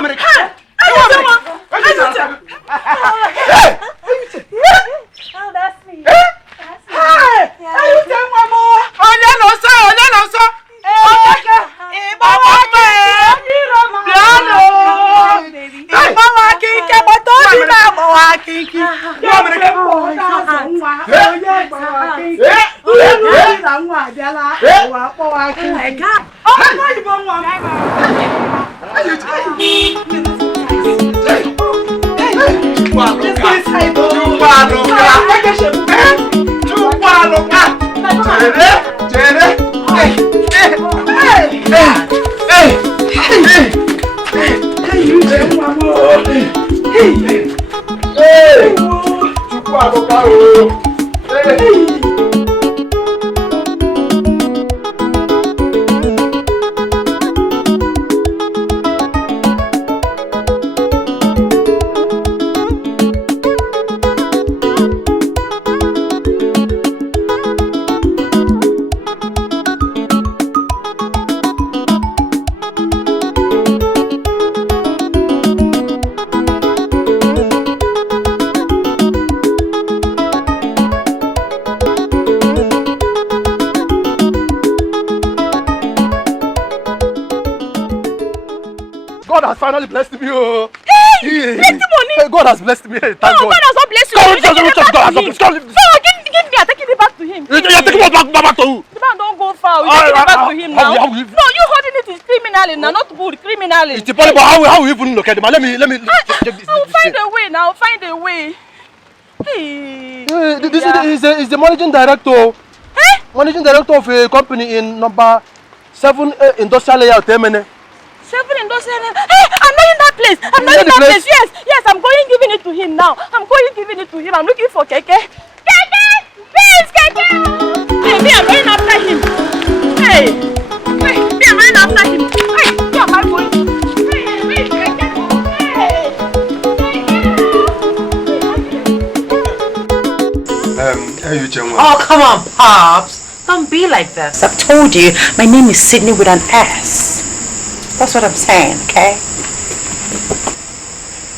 America. Oh, that's me. God has finally blessed me. Oh. Hey! Plenty money! God has blessed me. Thank God. God. God has not blessed you. God Give it back to him. God. So, give me, I'm taking it back to him. You're taking it back to who? The man don't go far. You're taking it back to him now. No, you holding it is criminally now, not good, criminally. It's important, but how we even locate him? Let me check this. I'll find a way now, find a way. Hey. This is the managing director. Eh? Managing director of a company in number 7 industrial layout. 7 industrial. Hey, I'm not in that place. I'm not in that place. Yes, I'm going giving it to him now. I'm going giving it to him. I'm looking for Keke. Keke! Please, Keke! Hey, me, I'm going after him. Hey, me, I'm going after him. Hey, where am I going? Hey, Keke. Hey. Oh, come on, Pops. Don't be like this. I've told you, my name is Sydney with an S. That's what I'm saying, okay?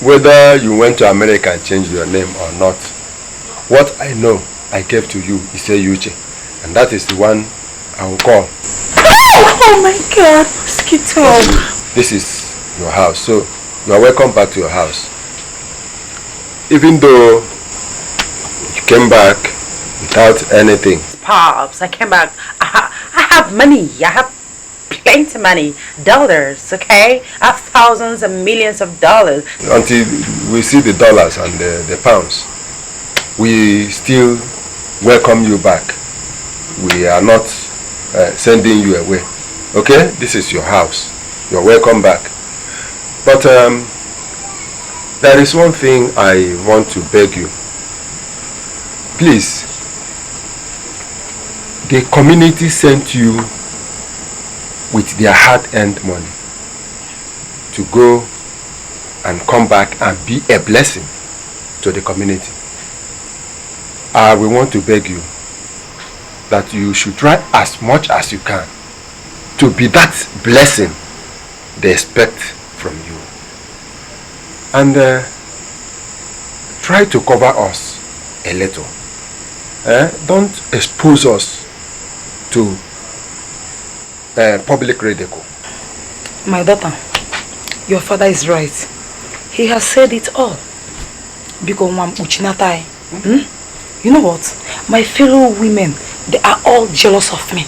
Whether you went to America and changed your name or not, what I know I gave to you is a Uche, and that is the one I will call. Oh my God, mosquito! This is your house, so you are welcome back to your house. Even though you came back without anything. Pops, I came back. I have money. I have plenty of money. Dollars, okay? I have thousands and millions of dollars. Until we see the dollars and the pounds, we still welcome you back. We are not sending you away. Okay? This is your house. You're welcome back. But there is one thing I want to beg you. Please, the community sent you with their hard-earned money to go and come back and be a blessing to the community. We want to beg you that you should try as much as you can to be that blessing they expect from you. And try to cover us a little. Don't expose us to public ridicule. My daughter, your father is right. He has said it all. You know what? My fellow women, they are all jealous of me.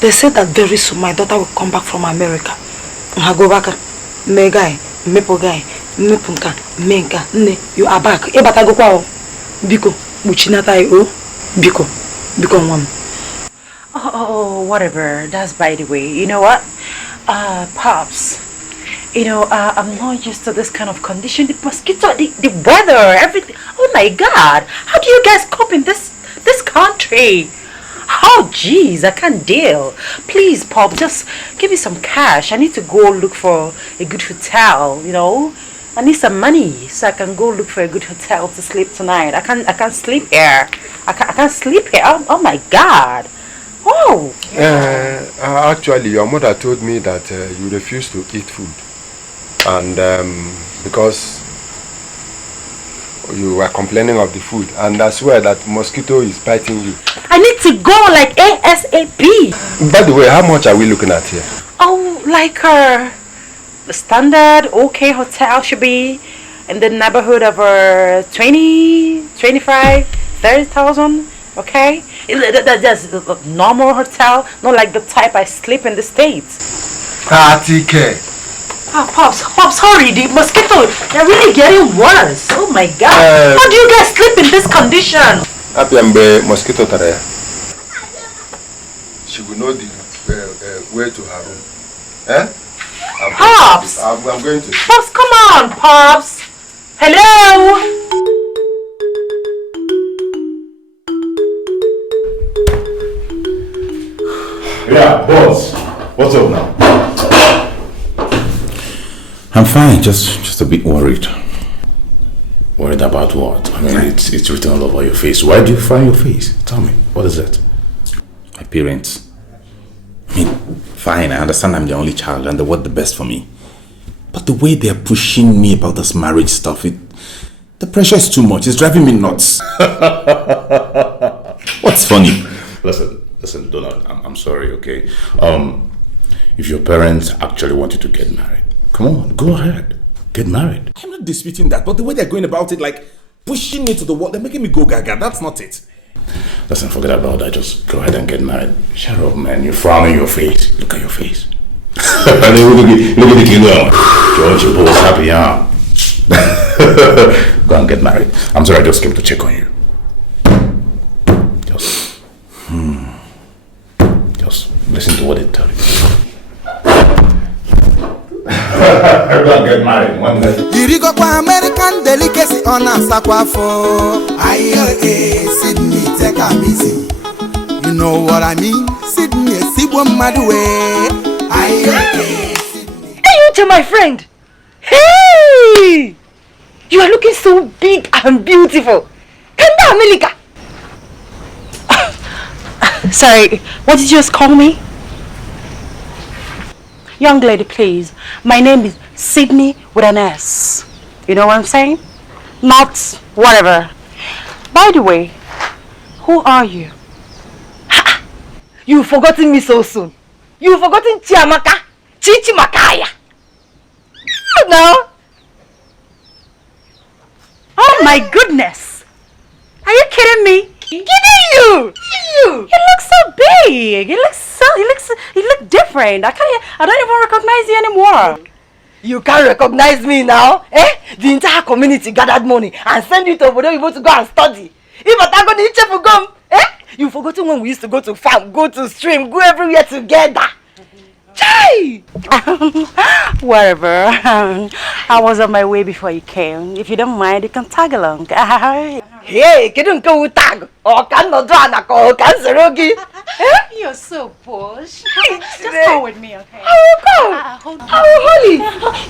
They said that very soon my daughter will come back from America. Go back, me guy, mepo guy, mepunka, menka, ne, you are back. Ebata go kwa biko, uchinatai o, biko one. Oh, whatever. That's by the way. You know what? Pops, you know, I'm not used to this kind of condition. The mosquito, the weather, everything. Oh my God. How do you guys cope in this country? Oh, jeez, I can't deal. Please, Pop, just give me some cash. I need to go look for a good hotel, you know. I need some money so I can go look for a good hotel to sleep tonight. I can't sleep here. I can't sleep here. Oh my God. Oh. Actually, your mother told me that you refuse to eat food. And because you were complaining of the food, and I swear that mosquito is biting you. I need to go like ASAP. By the way, how much are we looking at here? Oh, like the standard OK hotel should be in the neighborhood of 20, 25, 30,000. Okay, that's a normal hotel, not like the type I sleep in the States. TK. Pops, hurry, the mosquito, they're really getting worse. Oh my God, how do you guys sleep in this condition? Mosquito tarea. She will know the way to her room. Eh? Pops! I'm going to. Pops, come on, Pops! Hello? Yeah, boss. What's up now? I'm fine, just a bit worried. Worried about what? I mean, it's written all over your face. Why do you frown your face? Tell me, what is it? My parents. I mean, fine, I understand I'm the only child and they want the best for me. But the way they're pushing me about this marriage stuff, the pressure is too much. It's driving me nuts. What's funny? Listen, Donald, I'm sorry, okay? If your parents actually want you to get married, come on, go ahead. Get married. I'm not disputing that, but the way they're going about it, like pushing me to the wall, they're making me go gaga. That's not it. Listen, forget about that. Just go ahead and get married. Shut up, man. You're frowning your face. Look at your face. look at the killer. You want your boss happy, huh? Go and get married. I'm sorry, I just came to check on you. Just listen to what they tell you. I'm gonna get married one day. You go for American delicacy on a sakwafo. Sydney, take a easy. You know what I mean? Sydney, see one mad way. Sydney. Hey, you, my friend. Hey! You are looking so big and beautiful. Kanda America. Sorry, what did you just call me? Young lady, please. My name is Sydney with an S. You know what I'm saying? Not whatever. By the way, who are you? Ha! You've forgotten me so soon. You've forgotten Chiamaka, Chichimakaya. No. Oh my goodness. Are you kidding me? Kidding you! You look so big. You look different. I don't even recognize you anymore. You can't recognize me now? Eh? The entire community gathered money and sent you to Obodo to go and study. If I go to Ichefu gum, eh? You've forgotten when we used to go to farm, go to stream, go everywhere together. Chai! Whatever. I was on my way before you came. If you don't mind, you can tag along. Hey, can go tag? Or can not do or can Serogi? You're so posh. Just go with me, okay? Oh, go! Holy!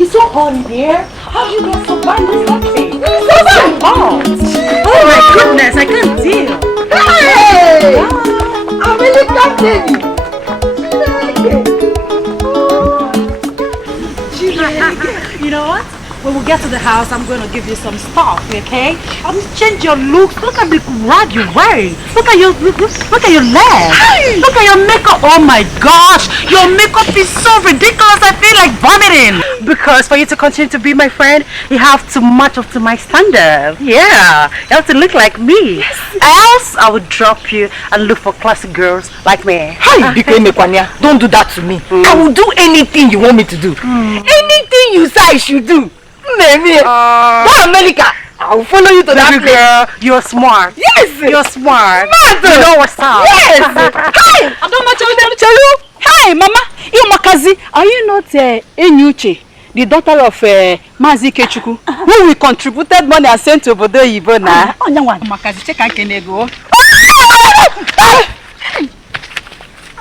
It's so hot in here. How do you get so bad this outfit? It's so hot. Oh my goodness, I can't deal. Hey! I'm really captain. You know what? When we get to the house, I'm going to give you some stuff, okay? I'll change your looks. Look at the rag you're wearing. Look at your legs. Look at your makeup. Oh my gosh. Your makeup is so ridiculous. I feel like vomiting. Because for you to continue to be my friend, you have to match up to my standard. Yeah. You have to look like me. Yes. Else, I would drop you and look for classic girls like me. Hey, don't do that to me. I will do anything you want me to do. Anything you say I should do. Maybe. America. I'll follow you to that place. Girl, you're smart. Yes. You're smart. You know what's up. Yes. Hi. I don't know what tell you. Hi, Mama. Makazi, are you not Enyuche, the daughter of Mazi Kechuku, who we contributed money and sent to Obodo Yibo na? Makazi, check out Kenego.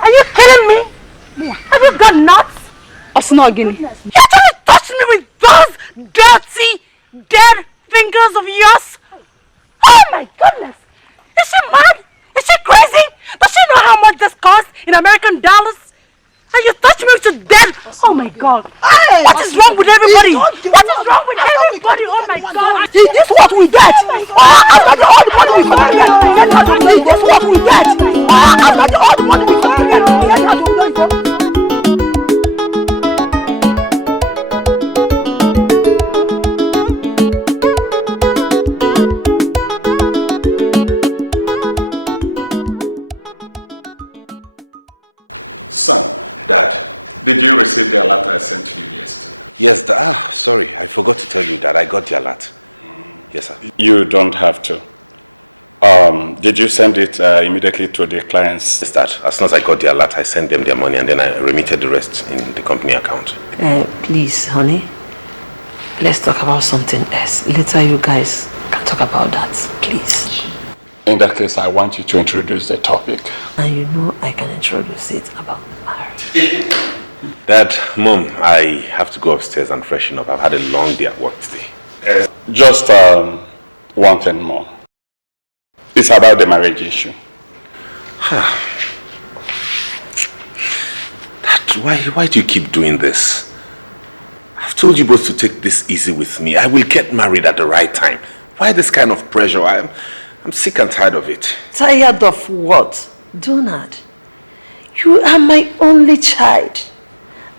Are you kidding me? Have you got nuts? Osnogini. You actually touched me with those dirty, dead fingers of yours? Oh my goodness! Is she mad? Is she crazy? Does she know how much this costs in American dollars? And you touch me to death! Oh my God! Hey, what is wrong with everybody? What is wrong with everybody? Oh my God! This is what we get! After all the money we get! This is what we get! After all the money we get! Son, Dad, did you receive the alert I sent to you yesterday? Yes, sorry, I forgot to tell you that I got the alert. Yes, sir. You don't have to. Did you send it immediately to the clients? Yes, Dad. As soon as I got the alert, I sent them their money and then I remitted the rest in the company account. Please, honey, let's talk about something else. Later you guys can talk about that, please. In that case, I want you to introduce the topic. And you know I can introduce it about marriage. Dad, Mom, I have to go upstairs and freshen up. I've had a long day at work today. Just one thing more. It's about the marriage issue. Dad, why do you keep doing this? I've told you both to take this easy with me. I will get married at the right time. Why this kind of pressure? I'm sick and tired of it. Tired of what? Donald, you are my only child.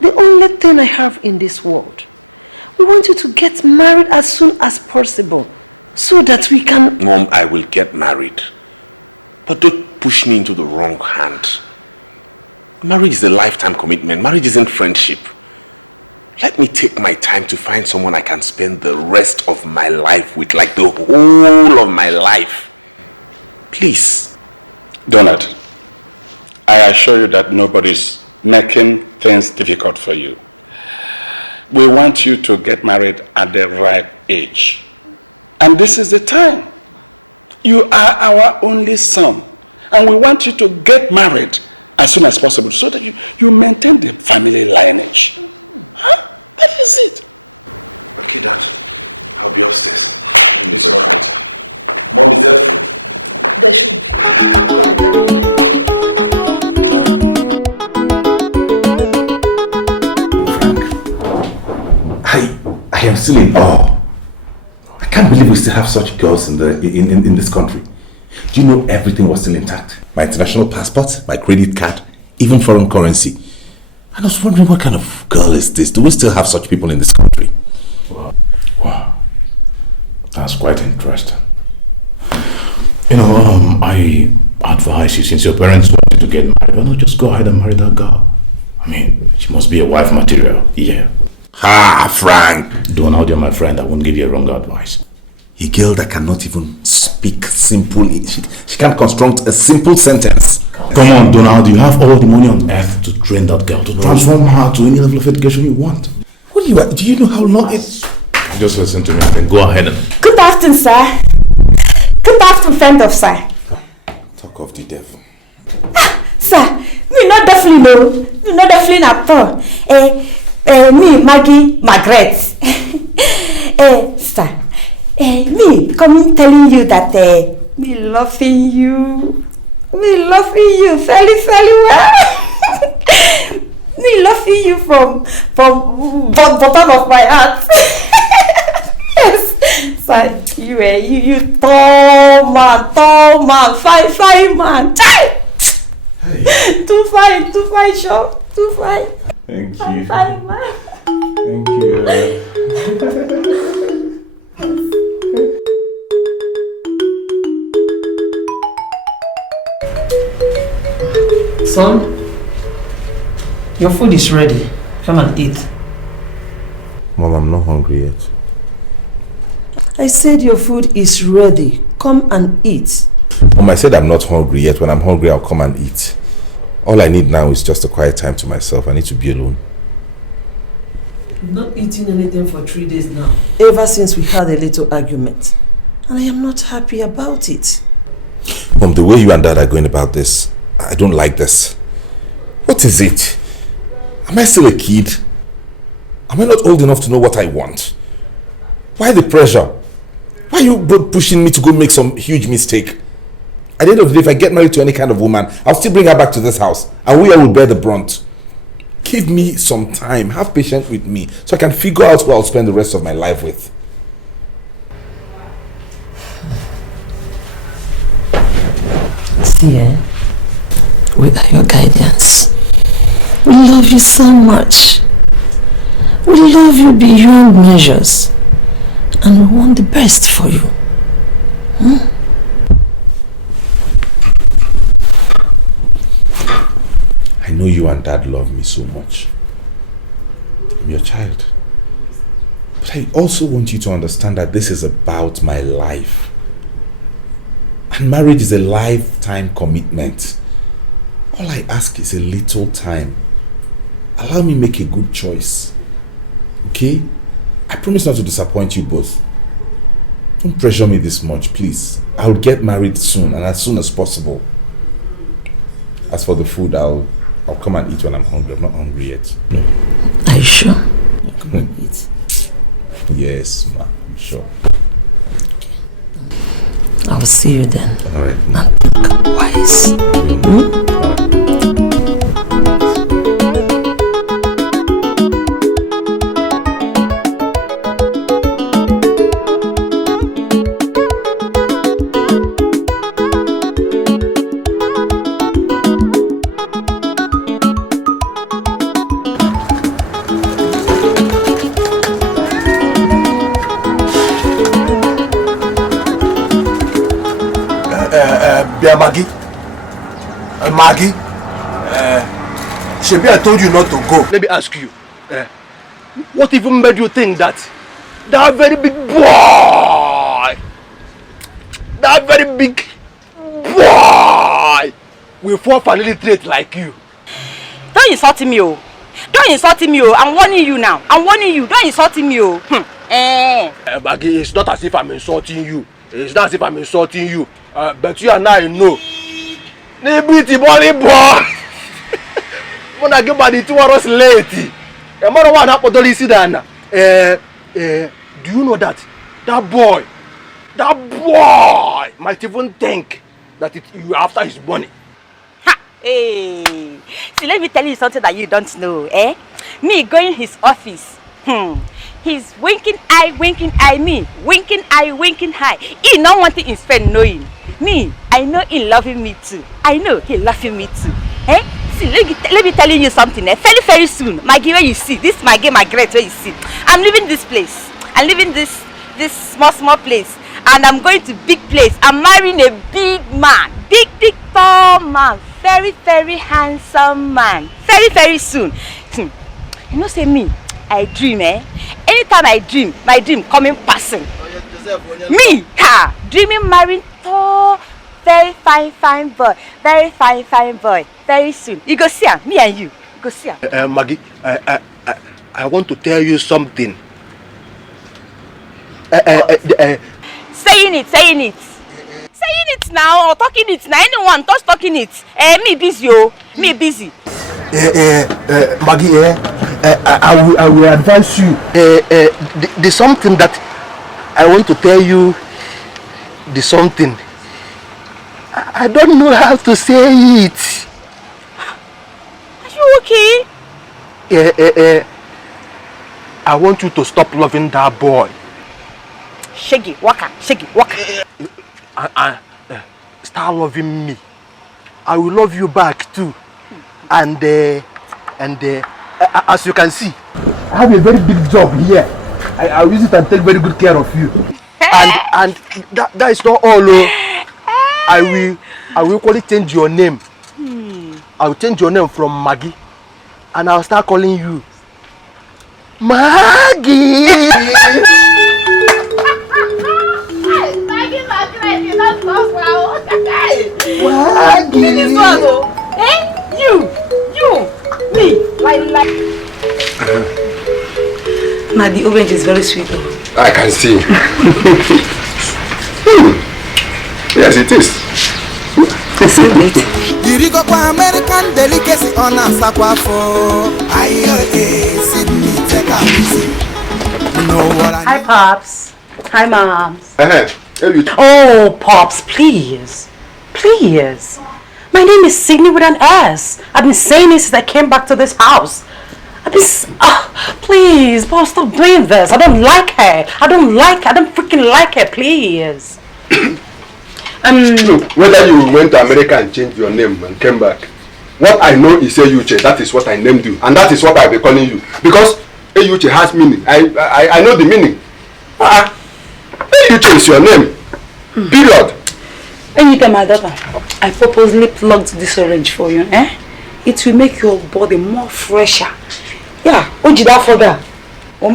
The only thing I have in this world. We want you to get married as soon as possible so that we can... Mom, I will get married. But don't push me into the wrong hand. Marriage is a lifetime commitment. Marriage isn't friendship. Let me take my time to find someone I can spend the rest of my life with, like the whole of my life. Please. Donald, I assure you that nobody's making things difficult for you. We want you to get married at the right age. And this is the time. You are our only son. And we want you to get married as soon as possible so that you maintain the family lineage. Huh? That is it. Okay, Dad. I'll be upstairs. It's all right. Mom, is there food? There should be. I'm coming. Let me find Frank, I am still in awe. I can't believe we still have such girls in this country. Do you know everything was still intact? My international passport, my credit card, even foreign currency. And I was wondering, what kind of girl is this? Do we still have such people in this country? Wow. That's quite interesting. You know, I advise you, since your parents want you to get married, why not just go ahead and marry that girl? I mean, she must be a wife material. Yeah. Ha, Frank! Donald, you're my friend. I won't give you a wrong advice. A girl that cannot even speak simple, she can't construct a simple sentence. Come on, Donald, you have all the money on earth to train that girl, to transform her to any level of education you want. Do you know how long it's... Just listen to me and then go ahead and... Good afternoon, sir. Good afternoon, friend of sir. Talk of the devil. Sir, me not definitely know. Me not definitely at all. Me, Maggie, Margaret. Sir. Me coming telling you that me loving you very, very well. Me loving you from bottom of my heart. Yes, sir, you tall man, fine man. Hey. Too fine, sure, too fine. Thank you. Fine man. Thank you. Son, your food is ready. Come and eat. Mom, I'm not hungry yet. I said your food is ready. Come and eat. Mom, I said I'm not hungry yet. When I'm hungry, I'll come and eat. All I need now is just a quiet time to myself. I need to be alone. You've not eaten anything for 3 days now. Ever since we had a little argument. And I am not happy about it. Mom, the way you and Dad are going about this, I don't like this. What is it? Am I still a kid? Am I not old enough to know what I want? Why the pressure? Why are you both pushing me to go make some huge mistake? At the end of the day, if I get married to any kind of woman, I'll still bring her back to this house. And we all will bear the brunt. Give me some time. Have patience with me so I can figure out who I'll spend the rest of my life with. See, without your guidance, we love you so much. We love you beyond measures. And we want the best for you. I know you and Dad love me so much. I'm your child. But I also want you to understand that this is about my life. And marriage is a lifetime commitment. All I ask is a little time. Allow me make a good choice. Okay? I promise not to disappoint you both. Don't pressure me this much, please. I'll get married soon, and as soon as possible. As for the food, I'll come and eat when I'm hungry. I'm not hungry yet. Are you sure? You'll come and eat? Yes, ma. I'm sure. Okay. I'll see you then. Alright. And think wise. Alright. Maggie, Shebi, I told you not to go. Let me ask you, what even made you think that very big boy, will fall for an illiterate like you? Don't insult me, oh. Don't insult me, oh. I'm warning you now. I'm warning you. Don't insult me, oh. Maggie, it's not as if I'm insulting you. It's not as if I'm insulting you. But you and I know. Nibiti body boy. When I get by the 2 hours late. A matter what happened to listen then. Do you know that boy might even think that you are after his money? Ha! Hey. See, let me tell you something that you don't know, Me going his office. He's winking eye, me. Winking eye. He not wanting his friend knowing. Me, I know he loving me too. I know he loving me too. See, let me tell you something. Very, very soon, Maggie, where you see, this Maggie, Margaret, where you see, I'm leaving this place. I'm leaving this small place. And I'm going to big place. I'm marrying a big man. Big, tall man. Very, very handsome man. Very, very soon. You know, say me, I dream, Anytime I dream, my dream coming passing. Me, dreaming marrying tall, very fine boy. Very fine boy. Very soon. You go see her, me and you. Go see her. Maggie, I want to tell you something. Saying it now or talking it now. Anyone just talking it. Me busy, oh. Me busy. Maggie, I will advise you. There's something that I want to tell you. There's something. I don't know how to say it. Are you okay? I want you to stop loving that boy. Shaggy, waka. Start loving me. I will love you back too. And as you can see, I have a very big job here. I will use it and take very good care of you. And that is not all. I will equally change your name. I will change your name from Maggie, and I'll start calling you Maggie. You, me, like. Now the orange is very sweet. I can see. Yes, it is. Isn't it? Irigo kwa American delicacy on a sakwa for Sydney take a easy. You know what I mean? Hi, Pops. Hi, Moms. Hey, Oh, Pops, please. My name is Sydney with an S. I've been saying it since I came back to this house. Please, boss, stop doing this. I don't like her. I don't freaking like her, please. Look, whether you went to America and changed your name and came back, what I know is Ayuche. That is what I named you, and that is what I'll be calling you. Because Ayuche has meaning. I know the meaning. Ayuche is your name. Period. Ayuche, my daughter, I purposely plugged this orange for you. It will make your body more fresher. Yeah, further.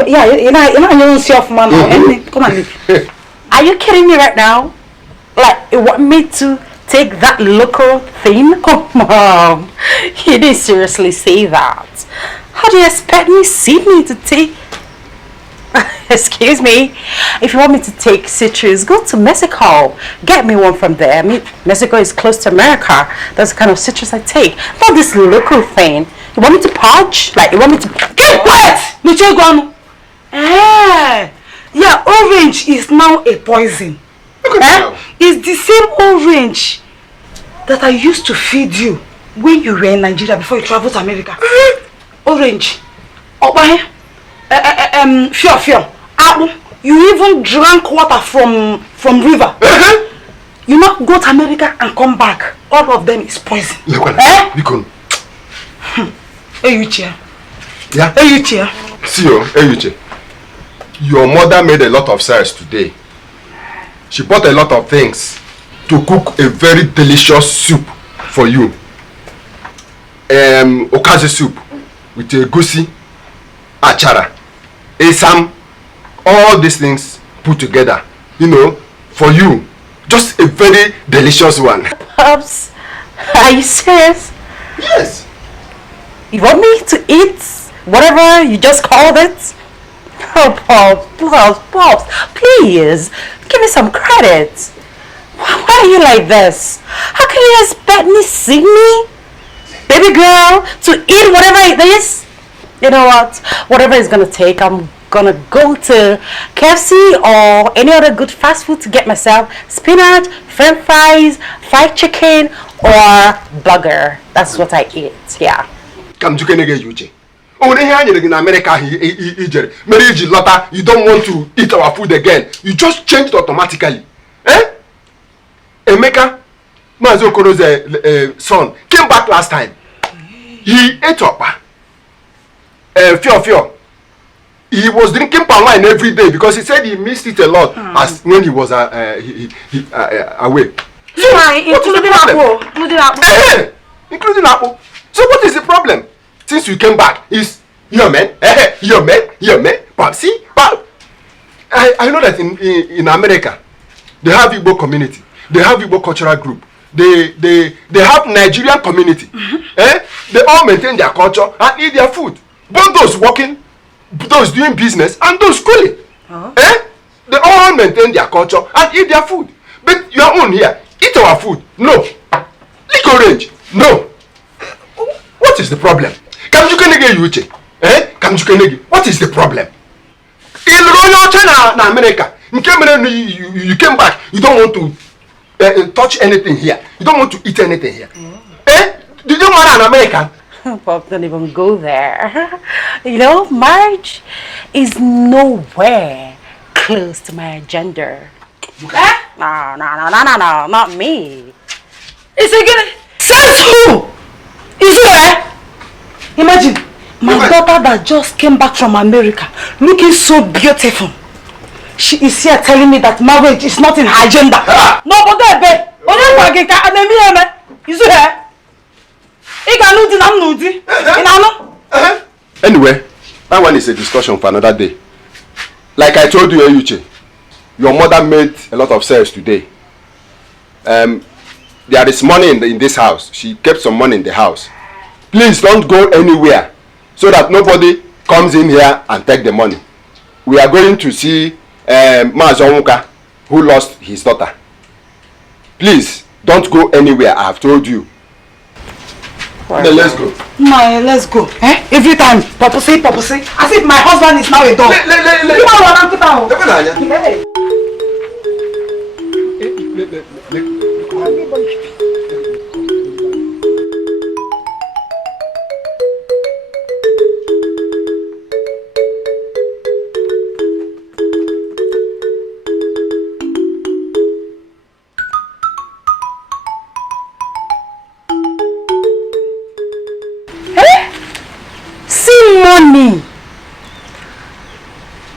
Yeah, you're not yourself, man. Come on. Are you kidding me right now? Like, you want me to take that local thing? Oh, Mom, you didn't seriously say that. How do you expect me, Sydney, to take... Excuse me. If you want me to take citrus, go to Mexico. Get me one from there. I mean, Mexico is close to America. That's the kind of citrus I take. Not this local thing. You want me to purge? Like, you want me to... Get quiet! Yeah, orange is now a poison. It's the same orange that I used to feed you when you were in Nigeria before you traveled to America. Orange. Fear. You even drank water from river. You not go to America and come back. All of them is poison. Ayuche. Yeah? Ayuche. See you, Ayuche. Your mother made a lot of sense today. She bought a lot of things to cook a very delicious soup for you. Okazi soup with egusi, achara, esam, all these things put together, you know, for you. Just a very delicious one. Pops, are you serious? Yes. You want me to eat whatever you just called it? Oh, Pops, please, give me some credit. Why are you like this? How can you expect me, Sydney, baby girl, to eat whatever it is? You know what? Whatever it's gonna take, I'm gonna go to KFC or any other good fast food to get myself spinach, french fries, fried chicken, or burger. That's what I eat, yeah. Come to Kenege. Oh, in America, you don't want to eat our food again. You just changed automatically. Emeka, Mazokoro's son, came back last time. He ate up. Fio. He was drinking palm wine every day because he said he missed it a lot as when he was away. Including Apple. So what is the problem? Since you came back, is your man, Popsy. I know that in America, they have Igbo community, they have Igbo cultural group, they have Nigerian community. They all maintain their culture and eat their food. Both those working, those doing business, and those schooling. They all maintain their culture and eat their food. But your own here, eat our food. No. Lick orange. No. What is the problem? What is the problem? In China, America, you came back. You don't want to touch anything here. You don't want to eat anything here. Did you marry an American? Pop, don't even go there. You know, marriage is nowhere close to my agenda. No, not me. It's again. Says who? Is who? Imagine, my daughter that just came back from America, looking so beautiful. She is here telling me that marriage is not in her agenda. No, but babe. Is who? Anyway, that one is a discussion for another day. Like I told you, Ayuche, your mother made a lot of sales today. There is money in this house. She kept some money in the house. Please don't go anywhere so that nobody comes in here and take the money. We are going to see Mazonka, who lost his daughter. Please don't go anywhere. I have told you. Then let's go. Let's go. Every time, Papa say, as if my husband is now a dog.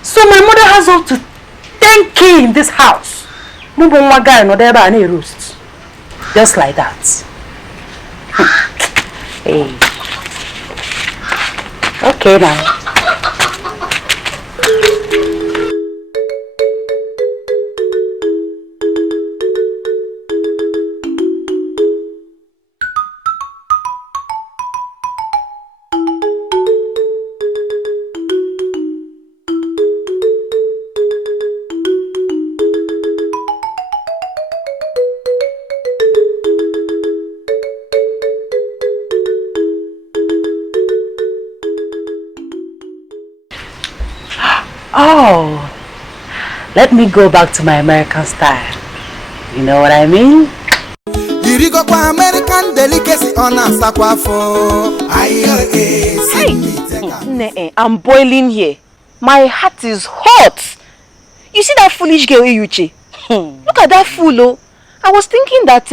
So my mother has up to 10K in this house. Just like that. Hey. Okay now. Oh, let me go back to my American style. You know what I mean? American delicacy on a sakwafo. I'm boiling here. My heart is hot. You see that foolish girl, Alichi? Look at that fool, oh. I was thinking that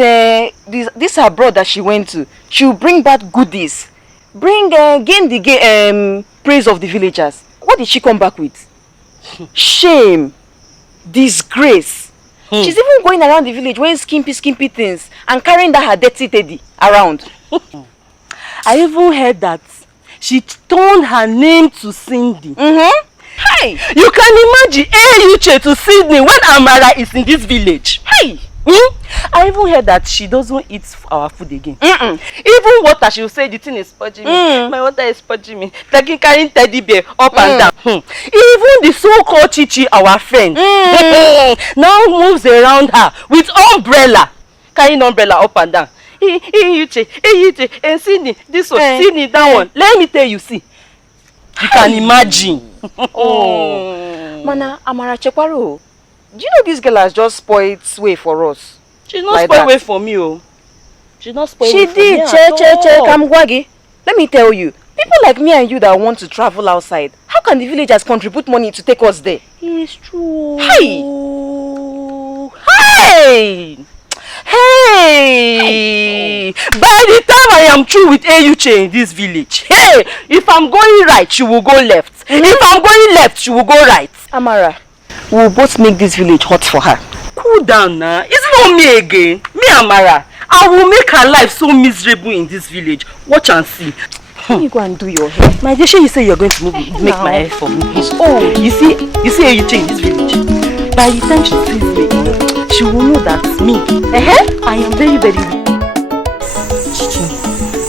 this abroad that she went to, she will bring back goodies. Gain the praise of the villagers. What did she come back with? Shame, disgrace. She's even going around the village wearing skimpy things and carrying that her dirty teddy around. I even heard that she turned her name to Cindy. Hey, you can imagine Alichi to Sydney when Amara is in this village. Hey, I even heard that she doesn't eat our food again. Even water, she will say the thing is purging me. My water is purging me. Like carrying teddy bear up and down. Even the so-called Chichi, our friend, now moves around her with umbrella, carrying umbrella up and down. Alichi, and Sydney, this one, Sydney, that one. Let me tell you, see, you can imagine. Mana Amara Chekwaro. Do you know this girl has just spoiled way for us? She's not like spoiled way for me, oh. She's not spoiled way for me. She did. Kamgwagi. Let me tell you, people like me and you that want to travel outside, how can the villagers contribute money to take us there? It's true. Hey! Hey! Hey! By the time I am through with Alichi in this village, hey! If I'm going right, she will go left. If I'm going left, she will go right. Amara, we will both make this village hot for her. Cool down now. It's not me again. Me, Amara. I will make her life so miserable in this village. Watch and see. You go and do your hair. My dear, you say you're going to make my hair for me. Oh, you see Alichi in this village. By the time she sees me, she will know that me. I am very, very weak. Chichi,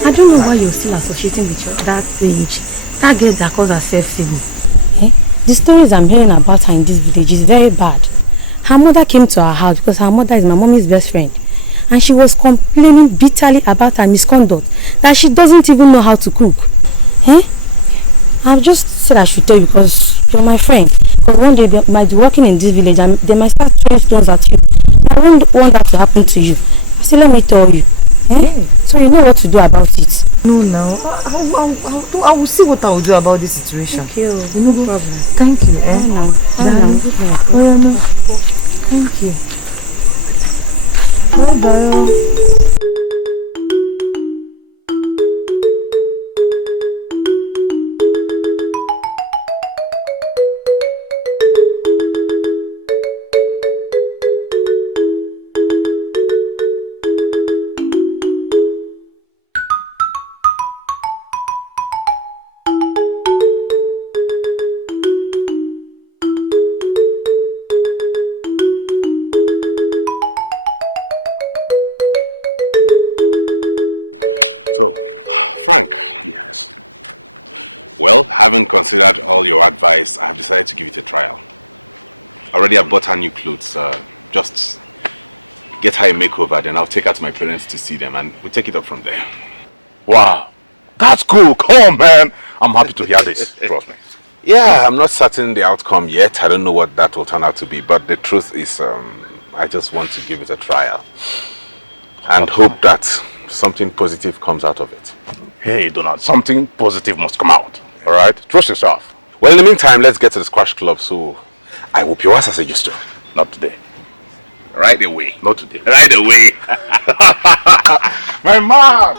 I don't know why you're still associating with that Alichi. That girl that calls herself Sibu. The stories I'm hearing about her in this village is very bad. Her mother came to our house because her mother is my mommy's best friend. And she was complaining bitterly about her misconduct, that she doesn't even know how to cook. I've just said I should tell you because you're my friend. Because one day they might be working in this village and they might start throwing stones at you. I won't want that to happen to you. I said, let me tell you. So you know what to do about it. No, I will see what I will do about this situation. Thank you. You know, thank you, darling. Oh, yeah, no. Thank you. Bye-bye. So, Frank. Yes. Well, having considered all your advice, I have decided to give it a trial. Already I've bought her new clothes. Just get her a makeover, then I'll take her to my parents to see them and we'll take it up from there. Wow. That's cool. Come on, man. I'm happy to hear this. Trust me. Yeah, I'm not certain the outcome yet. I don't know what that will turn out to be. But the truth is, I just want to give it a trial. And hope that something positive comes out of it. Hey, Donald, something positive must come out. All right? Trust yourself. Well, in the meantime, let's get to the squash club so I whoop your ass as I used to. Not today. Right away. Not today. Right away. My man!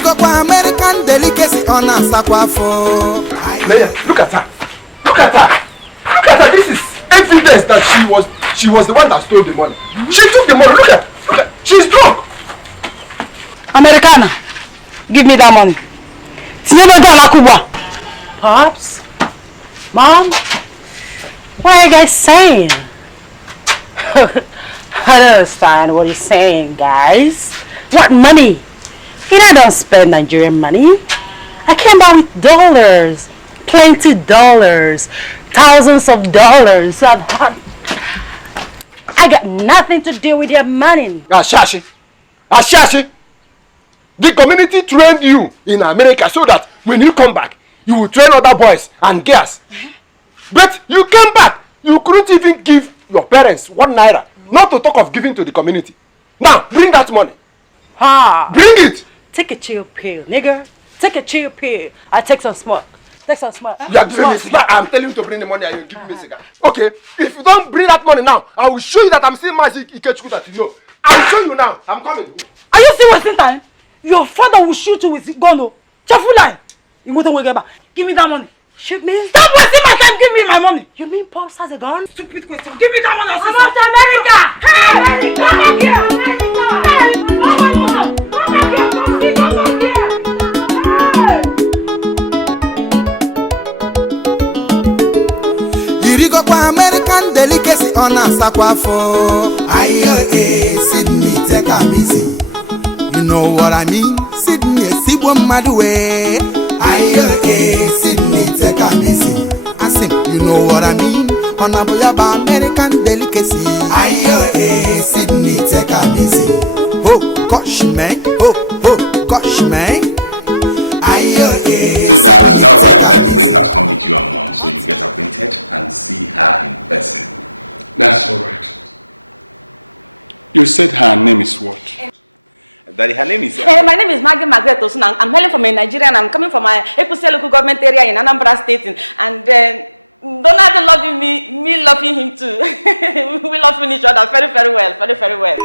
Irigo kwa American delicacy on a sakwafo. Look at her. Look at her. Look at her. This is evidence that she was the one that stole the money. She took the money. Look at. She's drunk. Americana, give me that money. Pops? Mom? What are you guys saying? I don't understand what you're saying, guys. What money? I don't spend Nigerian money. I came back with dollars. Plenty dollars. Thousands of dollars. I got nothing to do with your money. Ashashi. The community trained you in America so that when you come back, you will train other boys and girls. But you came back. You couldn't even give your parents 1 naira. Not to talk of giving to the community. Now, bring that money. Bring it. Take a chill pill, nigga. Take a chill pill. I take some smoke. Take some smoke. You are giving me cigar. I'm telling you to bring the money and you're giving me cigar. Okay, if you don't bring that money now, I will show you that I'm still Mazi Ikechukwu that you know. I will show you now. I'm coming. Are you still wasting time? Your father will shoot you with gun. Cheerful line. You want to get back. Give me that money. Shoot me? Stop wasting my time. Give me my money. You mean Pops has a gun? Stupid question. Give me that money. I'm out to America. Hey, America. Come back here. Hey, come back here. Irigo kwa American delicacy on a sakwafo. Aye, Sydney, take a easy. You know what I mean? Sydney, Sibo Madwe. Aye, Sydney, take a easy. I say, you know what I mean? On a boyaba American delicacy. Aye, Sydney, take a easy. Oh, gosh, man. Oh, gosh, man. So that's why I decided to bring her to come meet you and Mom, so you get acquainted and see her in person. That's all right. You said her name is what? Daddy, her name is... My name is Maggie Margaret Osun. I'm hailing from Nigeria and I'm coming from my Ekusia local government area in Anambra State. And Donald loving me loving him too. We love each other very, very well. Very, very well.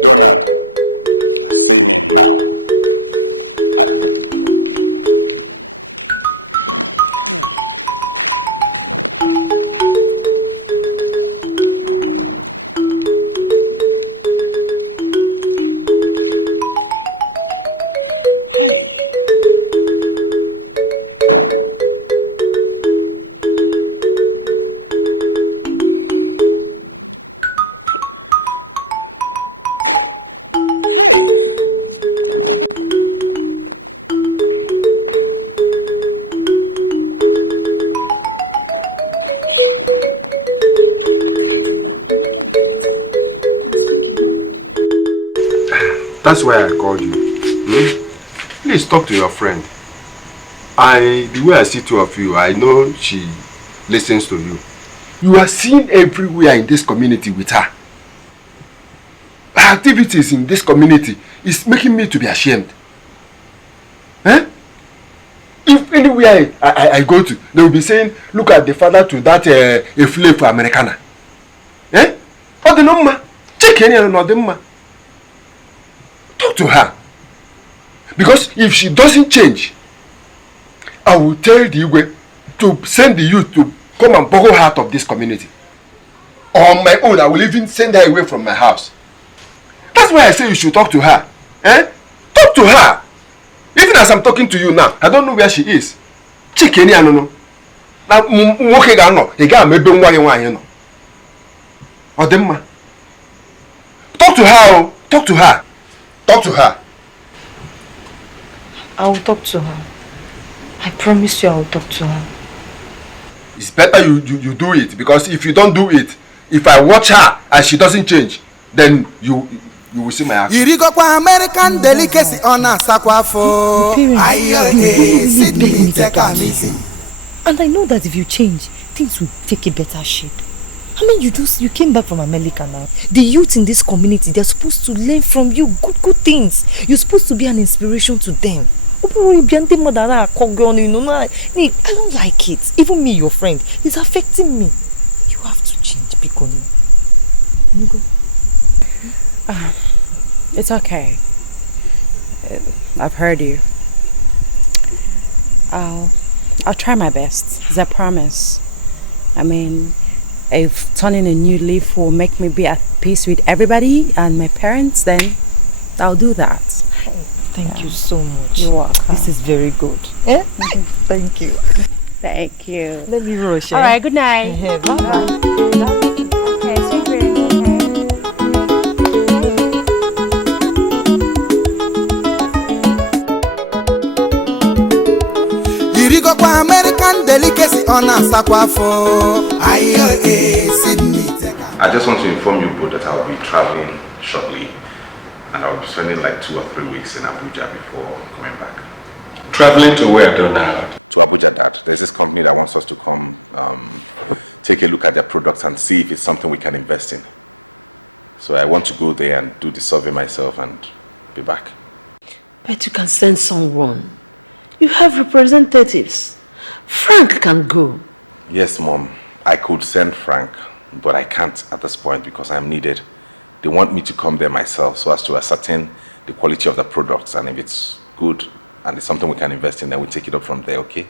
Donald, say me now. That's why I called you. Please talk to your friend. The way I see two of you, I know she listens to you. You are seen everywhere in this community with her. Her activities in this community is making me to be ashamed. If anywhere I go to, they will be saying, look at the father to that a flake for Americana. Or the number. Check any other. Talk to her. Because if she doesn't change, I will tell the Igwe to send the youth to come and borrow her out of this community. On my own, I will even send her away from my house. That's why I say you should talk to her. Talk to her. Even as I'm talking to you now, I don't know where she is. Chikeni anono. Na woke ga no, e ga mebe nware nwanye no. Odemma. Talk to her. Talk to her. Talk to her. I will talk to her. I promise you I will talk to her. It's better you do it, because if you don't do it, if I watch her and she doesn't change, then you will see my action. Irigo kwa American delicacy on a sakwafo. Aye, Sydney, take a missing. And I know that if you change, things will take a better shape. I mean, you came back from America now. The youth in this community, they're supposed to learn from you good things. You're supposed to be an inspiration to them. I don't like it. Even me, your friend, it's affecting me. You have to change, Bikoni. It's okay. I've heard you. I'll try my best. It's a promise. I mean, if turning a new leaf will make me be at peace with everybody and my parents, then I'll do that. Hey, thank you so much. You're welcome. This is very good. Yeah? Thank you. Thank you. Let me rush. All right, good night. Yeah, bye. Okay, sweet dreams, okay? Irigokwa American delicacy on a sakwafo. Sydney Teka. I just want to inform you both that I'll be traveling shortly, and I'll be spending like 2 or 3 weeks in Abuja before coming back. Traveling to where, Donald? To Abuja, Dad. There's this company that wants us to come take a look at their products and see if it's something we can invest in. So I want to go there and do the survey myself and be back. But you can send someone. You have representatives. Frank can go. Yes, Mom. I could send Frank, but I can't at this point because I'm needed. They want me to come there myself so as to ascertain the quality of the products, and if it's good and it's something we can invest in, then we take it up from there, okay?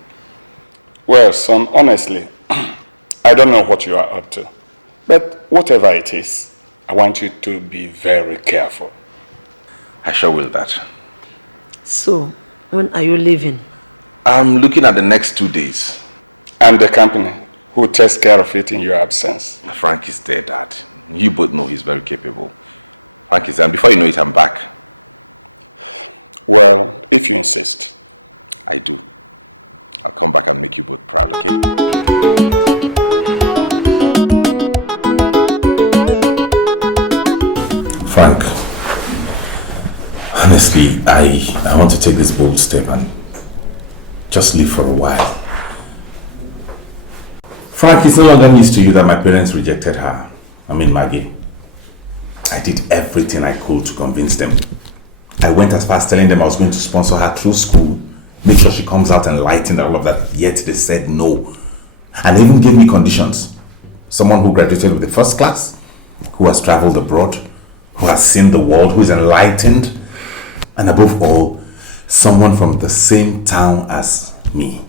Well, son, honestly, I don't know what you are up to. But whatever it is, I want you to be very careful. I sure will, Dad. So, when are you leaving? I'm looking at the next 2 days. And the company who takes care of it in your absence? Frank is there, Dad. You both know he's very capable. Frank is there, and before you know it, I'm back. Well, if you insist. I do. I'll come back and make you both proud, okay? Frank, honestly, I want to take this bold step and just live for a while. Frank, it's no longer news to you that my parents rejected her. I mean, Maggie. I did everything I could to convince them. I went as far as telling them I was going to sponsor her through school, make sure she comes out enlightened and all of that, yet they said no. And they even gave me conditions. Someone who graduated with the first class, who has traveled abroad, who has seen the world, who is enlightened, and above all, someone from the same town as me.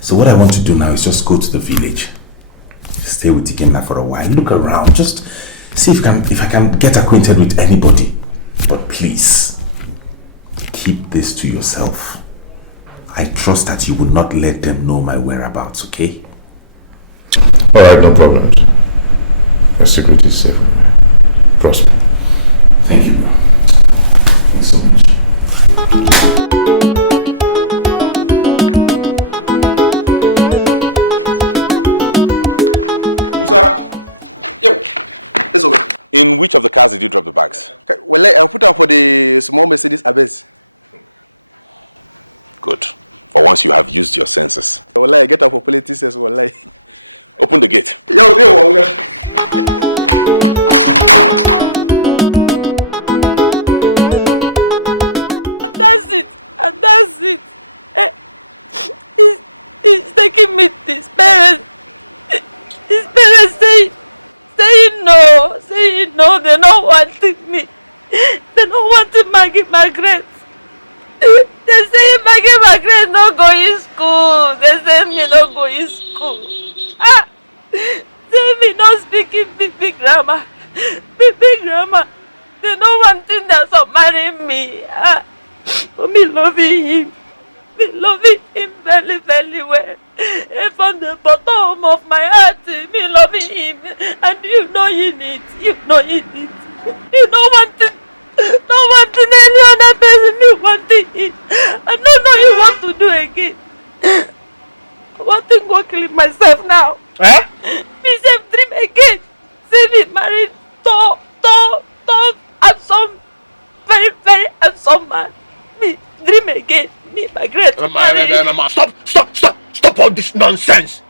So what I want to do now is just go to the village, stay with Ikenna for a while, look around, just see if I can get acquainted with anybody. But please, keep this to yourself. I trust that you will not let them know my whereabouts, okay? Alright, no problem. Your secret is safe. Trust me. Thank you, bro. Thanks so much. Musa? Yep. It's okay. In which of the cars did you drop the bags? Okay. Well, I put up for the small Mercedes Abenz. Good. For once you have used your senses. Well, I get up for politics as well. Open the gate. Yo. And that's it. He's taking me to his parents. His parents saying no, they're not wanting me. They're not wanting Margaret. They're saying Margaret not going school. They're saying me not going school. Say me not speaking big grammar. Big grammar. They're not wanting them to marry me. But me loving him. Me loving him very, very well. And from the bottom of my heart, me loving him. And you know in it. You don't want any other person, you wanting it. I don't know you want to do again. I want to go kill myself now. Me save dream again. Say me married tall, handsome, very, very handsome man. Me dream again. Me Margaret. Stop all this nonsense.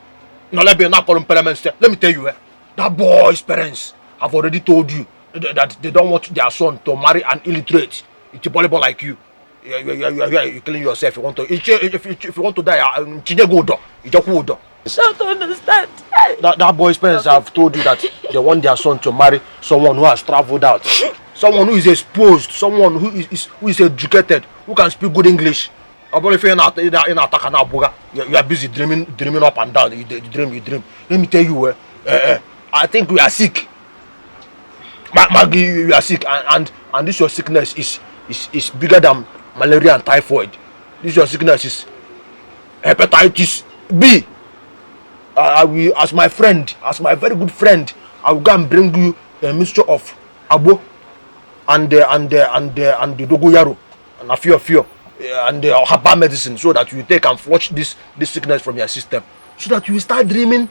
No, let me not call him parents. Let me tell you, that boy's parents have already told you that they don't want their son to marry an illiterate. It's a volleyball like you. You're killing yourself. If you want to die, you just go. Don't understand. That boy's parents have told you that they want their son to marry someone who has traveled out. Someone who is exposed, someone who is educated, who can speak good English. About if you're in Ataka, you are busy dreaming up and down. You dream. Let me tell you, I think we are sick. Maggie, you are sick, and this your sickness is bigger than malaria and typhoid. This your sickness is hepatitis B. I will, as my friend, as my very good friend, I will go and bring you a mixture of abo and the dogoyaro and a few and the herbal medicine, so that you take and flush this sickness from your system, so that you start dreaming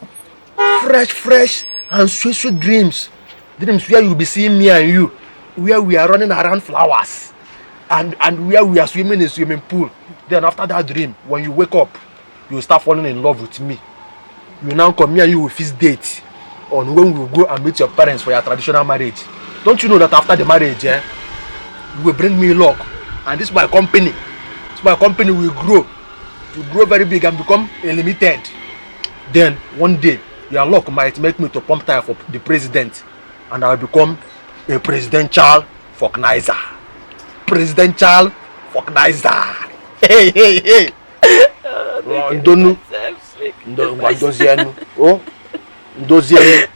fresh and sweet dreams where you will be seeing me and you, where we are running around flowers and where we are swimming in a swimming pool. Then after that dream, when you wake up, you will start falling in love with me. You now come here, you will fix date on when we will go and meet your parents for your traditional marriage. Don't you know that after the marriage, you will bring me luck, and this my company. My company will grow very big and become unlimited. Then one day your luck might make me to pump tire for the president, and I will become a presidential organizer. Hey.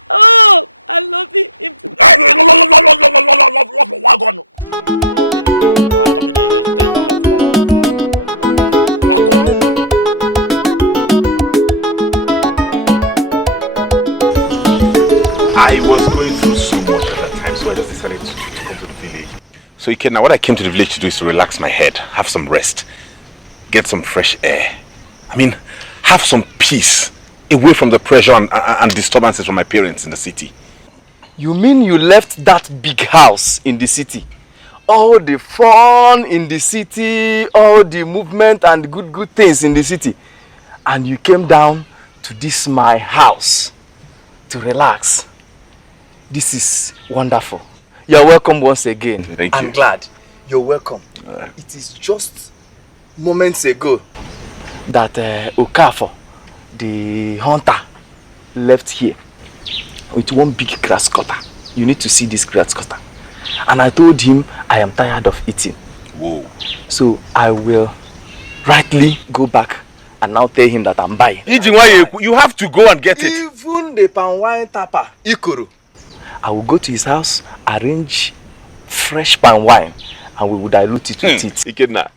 Oh, I love him. I was going through so much at that time, so I just decided to come to the village. So now what I came to the village to do is to relax my head, have some rest, get some fresh air. I mean, have some peace away from the pressure and disturbances from my parents in the city. You mean you left that big house in the city? All the fun in the city, all the movement and good things in the city, and you came down to this my house to relax. This is wonderful. You're welcome once again. Thank you. I'm glad. You're welcome. It is just moments ago that Okafor, the hunter, left here with one big grass cutter. You need to see this grass cutter. And I told him I am tired of eating. Whoa. So I will rightly go back and now tell him that I'm buying. You have to go and get it. Even the palm wine tapper, Ikoro. I will go to his house, arrange fresh palm wine, and we will dilute it with it. Ikedna,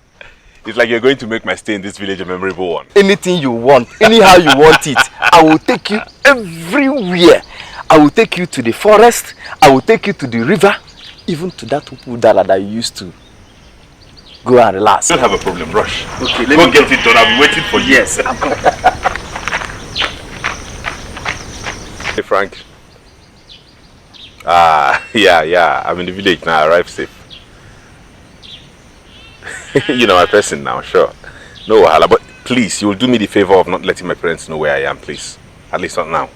it's like you're going to make my stay in this village a memorable one. Anything you want, anyhow you want it, I will take you everywhere. I will take you to the forest, I will take you to the river, even to that Upudala that you used to go and relax. Don't have a problem, rush. Okay, let me get it done. I'll be waiting for you. Yes, I'm coming. Hey, Frank. Yeah. I'm in the village now. I arrived safe. You know my person now, sure. No wahala, but please, you will do me the favor of not letting my parents know where I am, please. At least not now.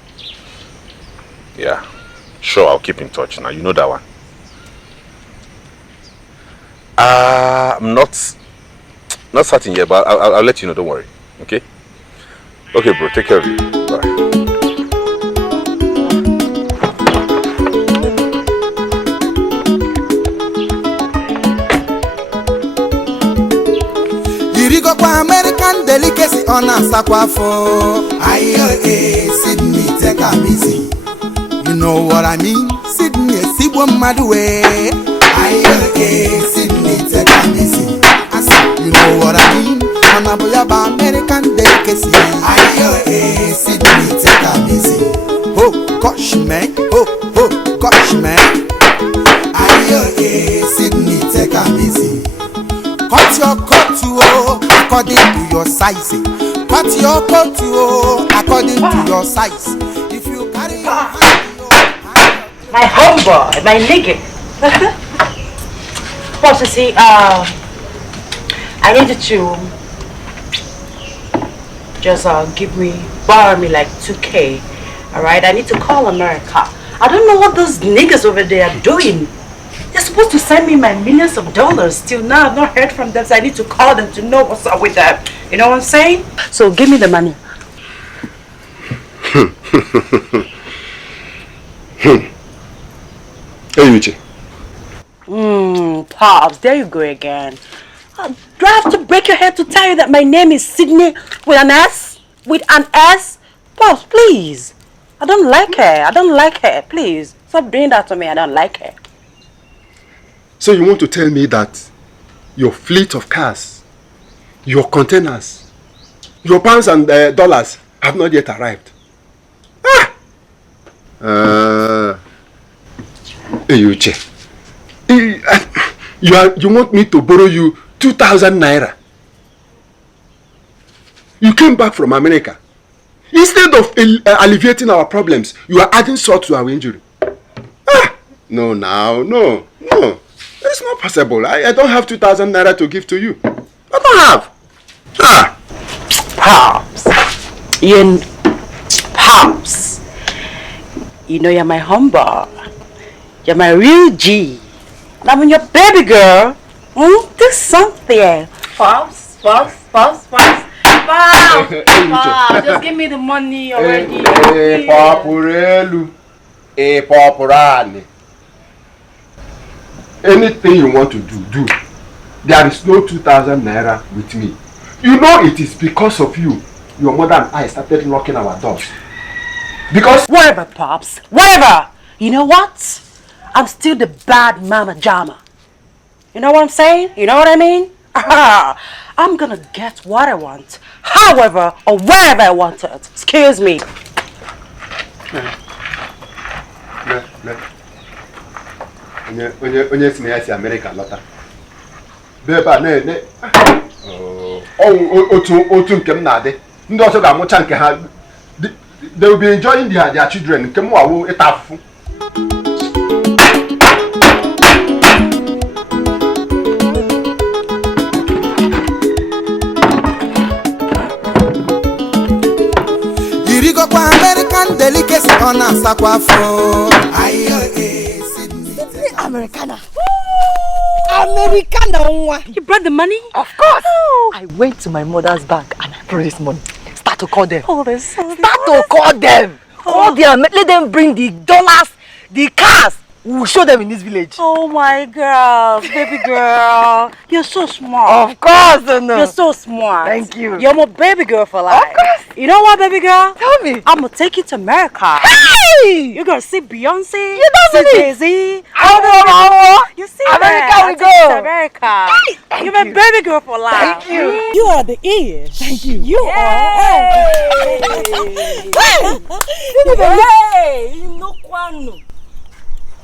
Yeah. Sure, I'll keep in touch now. You know that one. I'm not certain yet, but I'll let you know. Don't worry. Okay? Okay, bro. Take care of you. Bye. American delicacy on a sakwafo. Aye, Sydney, take a easy. You know what I mean? Sydney, see one mad way. Aye, Sydney, take a easy. You know what I mean? On a boy American delicacy. Aye, Sydney, take a easy. Oh, gosh, man. Oh, gosh, man. Aye, Sydney, take a easy. Cut your coat according to your size. Cut your coat according to your size. If you carry your hand, my homeboy, my nigga. Boss, you see, I needed to just borrow me like 2K. Alright, I need to call America. I don't know what those niggas over there are doing. They're supposed to send me my millions of dollars. Till now, I've not heard from them, so I need to call them to know what's up with them. You know what I'm saying? So give me the money. Alichi. Pops, there you go again. Do I have to break your head to tell you that my name is Sydney with an S? With an S? Pops, please. I don't like her. I don't like her. Please. Stop doing that to me. I don't like her. So you want to tell me that your fleet of cars, your containers, your pounds and dollars have not yet arrived? Alichi. You want me to borrow you 2,000 naira? You came back from America. Instead of alleviating our problems, you are adding salt to our injury. No. It's not possible. I don't have 2,000 naira to give to you. I don't have. Pops. Pops. You know you're my humble. You're my real G. And I'm your baby girl. Do something. Pops. Pops. Just give me the money already. Paporelu. Paporani. Anything you want to do. There is no 2,000 naira with me. You know it is because of you. Your mother and I started locking our doors. Because... Whatever, Pops. Whatever. You know what? I'm still the bad mama jama. You know what I'm saying? You know what I mean? I'm gonna get what I want. However or wherever I want it. Excuse me. Onye si na ya si America lọta. Beba ne. Otu nke m na-adị. Ndị ọzọ ga-amụcha nke ha. They will be enjoying their children. Nke m wawo ịta afụfụ. Irigo kwa American delicacy on a sakwafo. Sydney Americana. You brought the money? Of course. Oh. I went to my mother's bank and I brought this money. Start to call them. Start to call them. Call them. Let them bring the dollars, the cars. We'll show them in this village. Oh my girl, baby girl. You're so smart. Of course, no. You're so smart. Thank you. You're my baby girl for life. Of course. You know what, baby girl? Tell me. I'm gonna take you to America. Hey! You're gonna see Beyonce. You don't see see Jay-Z. You see America we go. To America. Hey, You're my baby girl for life. Thank you. You are the ears. Thank you. You are. Hey! You know Kwano.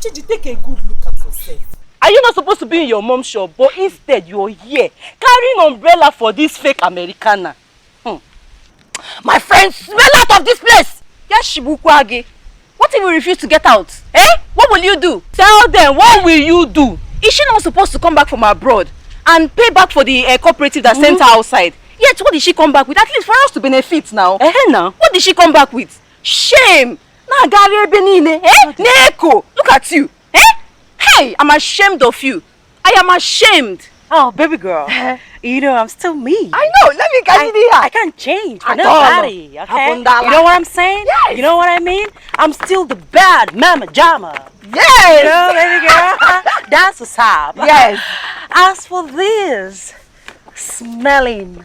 Chizzy, take a good look at yourself. Are you not supposed to be in your mom's shop, but instead you're here carrying umbrella for this fake Americana? My friend, smell out of this place! Yes, Shibukwage. What if we refuse to get out? Eh? What will you do? Tell them, what will you do? Is she not supposed to come back from abroad and pay back for the cooperative that sent her outside? Yet, what did she come back with? At least for us to benefit now. Now? What did she come back with? Shame! Look at you. Hey, I'm ashamed of you. I am ashamed. Oh, baby girl. You know, I'm still me. I know. Let me get you here. I can't change for nobody, okay? You know what I'm saying? Yes. You know what I mean? I'm still the bad mama jama. Yes. You know, baby girl? That's what's up. Yes. As for this, smelling.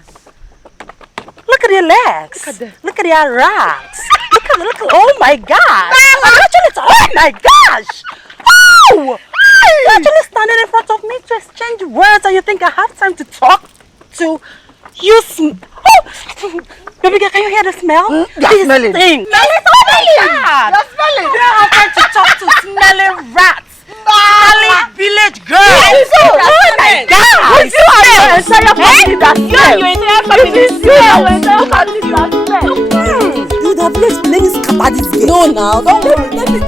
Look at your legs. Look at your rocks. Look, oh my gosh. Oh my gosh. Oh! You're actually standing in front of me to exchange words and you think I have time to talk to you? Oh! Baby girl, can you hear the smell? You're smelling. Thing. You're smelling. You don't have time to talk to smelling rats. Smelling village girls. Yes, oh my God. Would you have your entire family that smell? Your entire family that smell. You the village ladies scatter this girl. No, now. Don't worry. Let me...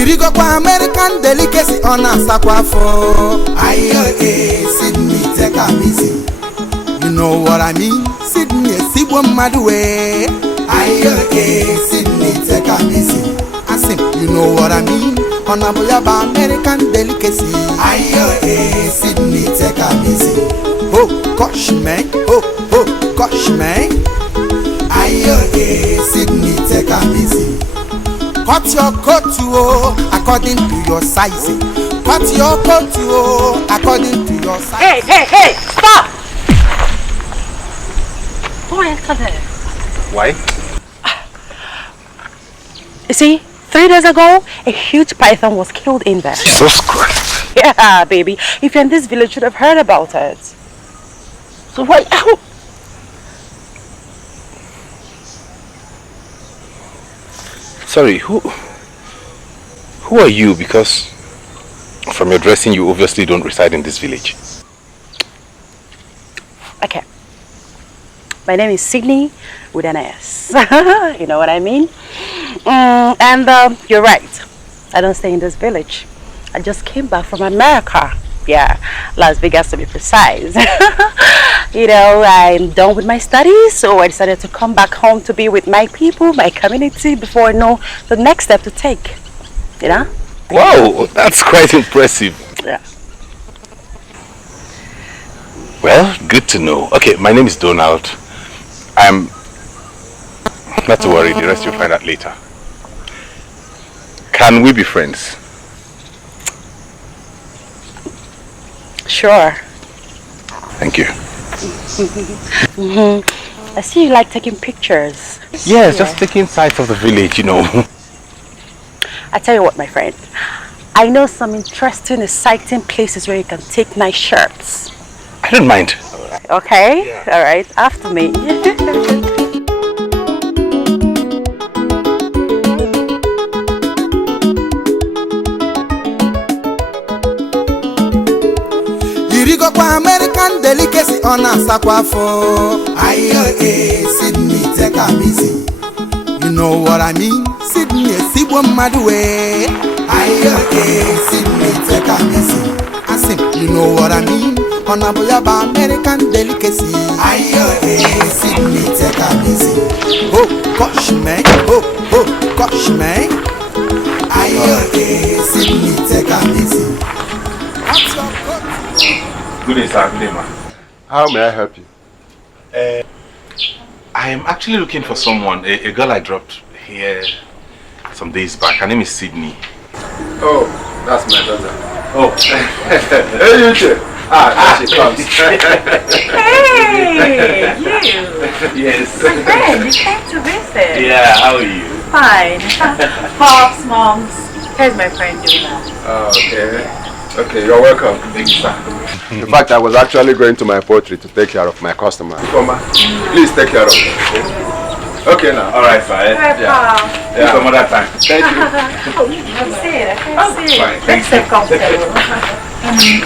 Irigo kwa American delicacy on a sakwafo. Sydney take a easy. You know what I mean? Sydney, Sibwa Madwe. Sydney take a easy. I say, you know what I mean? On a American delicacy. Sydney take a easy. Oh gosh man, oh gosh man. Aye, Sydney, take a easy. Cut your coat according to your size. Cut your coat according to your size. Hey, stop! Don't enter there. Why? You see, 3 days ago, a huge python was killed in there. Jesus Christ. Yeah, baby. If you're in this village, you should have heard about it. So why? Sorry, who are you? Because from your dressing, you obviously don't reside in this village. Okay. My name is Sydney with an S. You know what I mean? You're right. I don't stay in this village. I just came back from America. Yeah, Las Vegas to be precise. You know, I'm done with my studies, so I decided to come back home to be with my people, my community, before I know the next step to take. You know? Wow, that's quite impressive. Yeah. Well, good to know. Okay, my name is Donald. Not to worry, the rest you'll find out later. Can we be friends? Sure. Thank you. I see you like taking pictures. Yes, just taking sights of the village, you know. I tell you what, my friend. I know some interesting, exciting places where you can take nice shots. I don't mind. Okay? Yeah. All right. After me. American delicacy on a sakwafo. Aye, Sydney, take a easy. You know what I mean? Sydney, Sibwa Madwe. Aye, Sydney, take a easy. I say, you know what I mean? On a American delicacy. Aye, Sydney, take a easy. Oh, gosh, man. Oh, gosh, man. Aye, Sydney, take a easy. Good day, sir. Good day, ma. How may I help you? I am actually looking for someone, a girl I dropped here some days back. Her name is Sydney. Oh, that's my daughter. Oh. Hey, you too. There she comes. Hey, you. Yes. My friend, you came to visit. Yeah, how are you? Fine. Pops, moms. Here's my friend Leonard. Oh, okay. Okay, you're welcome. Thank you, sir. In fact, I was actually going to my poultry to take care of my customer. Please take care of me. Okay now. All right, sir. Yeah. Some other time. Thank you.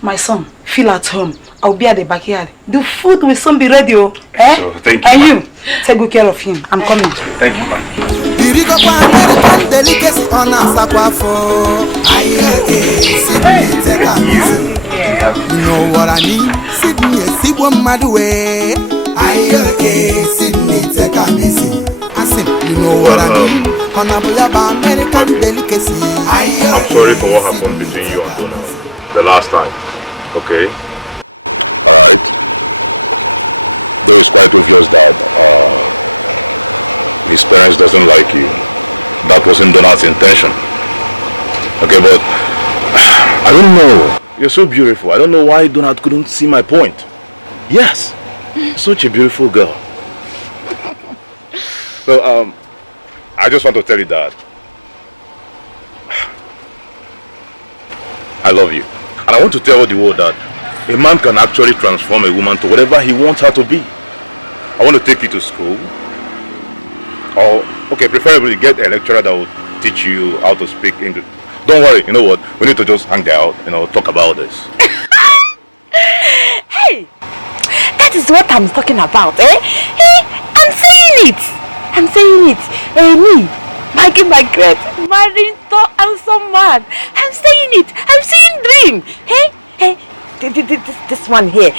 My son, feel at home. I'll be at the backyard. The food will soon be ready. Eh? So, thank you. And you, take good care of him. I'm coming. Thank you, ma'am. American delicacy on a sakwafo. Aye, Sydney, take a easy. You know what I mean? Sydney, Sibwa Madwe. Aye, Sydney, take a easy. I say, you know what I mean? On a American delicacy. Aye, I'm sorry for what happened between you and Donald the last time. Okay? Alright. Though it's quite obvious that his parents doesn't like you. That wasn't Donald's intention. Okay, but I don't know. You're so beautiful. I don't know why Donald couldn't see my point. Yes, such a beautiful girl. So I just want to tell you that I love you. And I want to tell the world that a man can actually transform a woman to whatever he wants her to be. I want to take you to school. Or, okay, preferably get a lecturer that will teach you how to speak English. Don't worry, you know what? We need to just hang out, talk about this. Hey! That is what I'm talking about, eh? Hey, I'm saying it! I'm saying it. Hey, me, Maggie Margaret, marrying so handsome man. I'm saying it. I'm seeing dream. Hey, this one here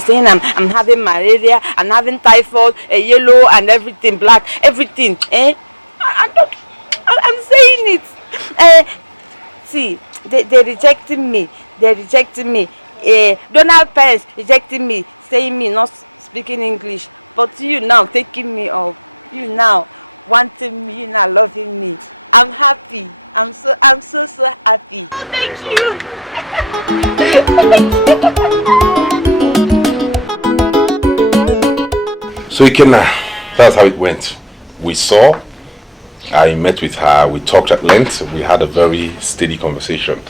saying I'm having malaria, I'm having typhoid, yellow and everything, black, everything. Eh? I'm saying it. See, they're rejecting me. Donald parents rejecting me, saying me not speaking English. But you now taking me up, you now wanting me, you now loving me. I'm happy. I'm so happy. Oh, thank you. So Ikenna, that's how it went. We saw, I met with her, we talked at length, we had a very steady conversation.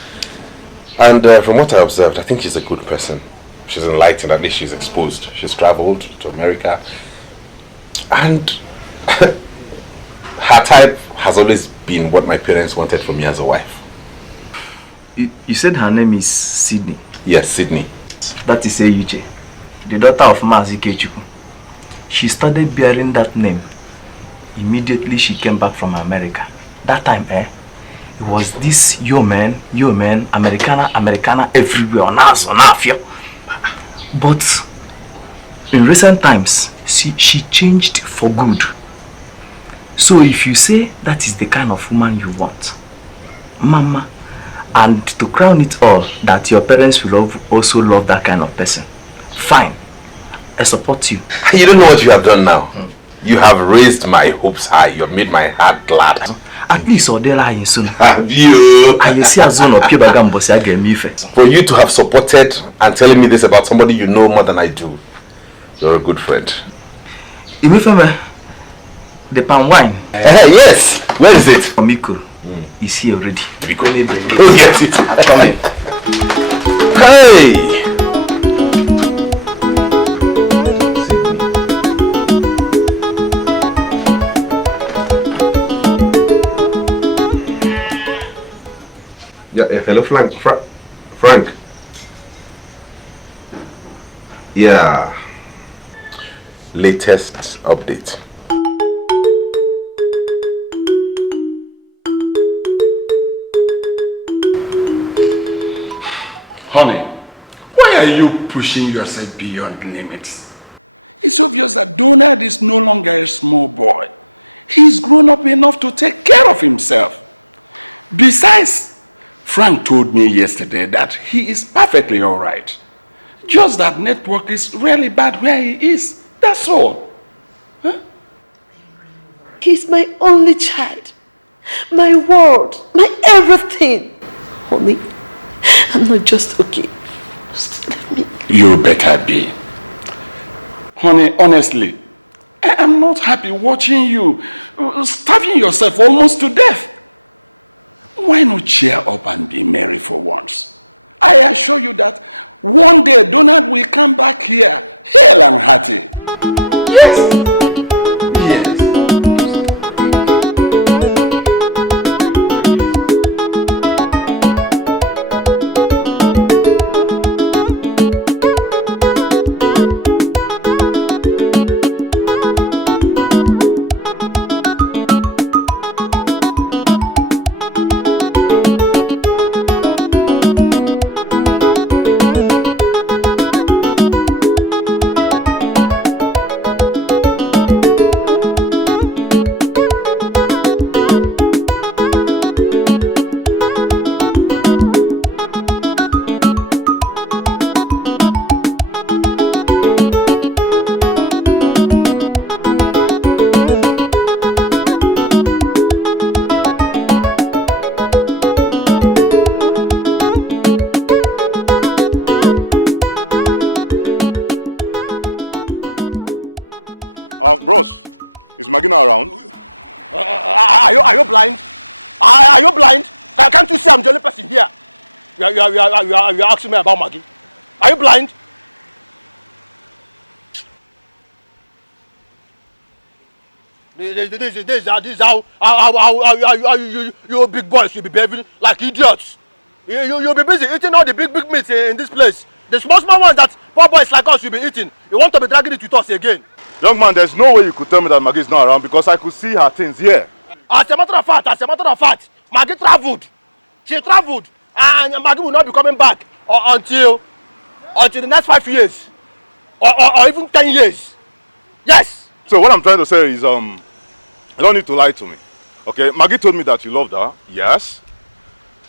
And from what I observed, I think she's a good person. She's enlightened, at least she's exposed. She's traveled to America. And her type has always been what my parents wanted from me as a wife. You said her name is Sydney? Yes, Sydney. That is Alichi, the daughter of Mazi Kechuku. She started bearing that name immediately she came back from America. That time, it was this yo man, Americana everywhere, on us, on our fear. But in recent times, she changed for good. So if you say that is the kind of woman you want, Mama, and to crown it all, that your parents will also love that kind of person, fine, I support you. You don't know what you have done now. You have raised my hopes high. You have made my heart glad. At least Odela in soon. Have you? For you to have supported and telling me this about somebody you know more than I do, you're a good friend. The palm wine. Yes. Where is it? Miko is here already. Go get it. Come in. Hey. Yeah, hello, Frank. Yeah. Latest update. Honey, why are you pushing yourself beyond limits? It's obvious that Donald is no longer a small boy. He's grown up enough to take care of himself. Besides, Frank told me yesterday that he is perfectly all right. Just that network is really bad where he is. That's all. Huh? He's my only child. My world. My everything. Honey, I'm not just okay. Just let me. You better be. Honey, honestly, I am not happy watching you starving yourself almost to death. Why not cheer up and be merry for once? I assure you that one day Donald will come back here, hale and hearty. Yes. Bros, is Magina around? Are you blind? Are you blind? Can't you see I'm the only person here? You are asking me about Maggie. Are you blind? This is how you big boys will be behaving like idiots. You'll be busy eating all the big meats in this place. The small ones that poor boys like us will be eating. You want to be dragging it with us again. Young man, there's no way you could tell me that Maggie is not around because I could see her things here. As a matter of fact, Maggie traveled. She traveled, and Maggie will not be coming back until the next 5 years, or even 10 years. Yes. So what I'm trying to say is, you don't need to lie to me. Okay, Maggie told me that you loved her. Yes.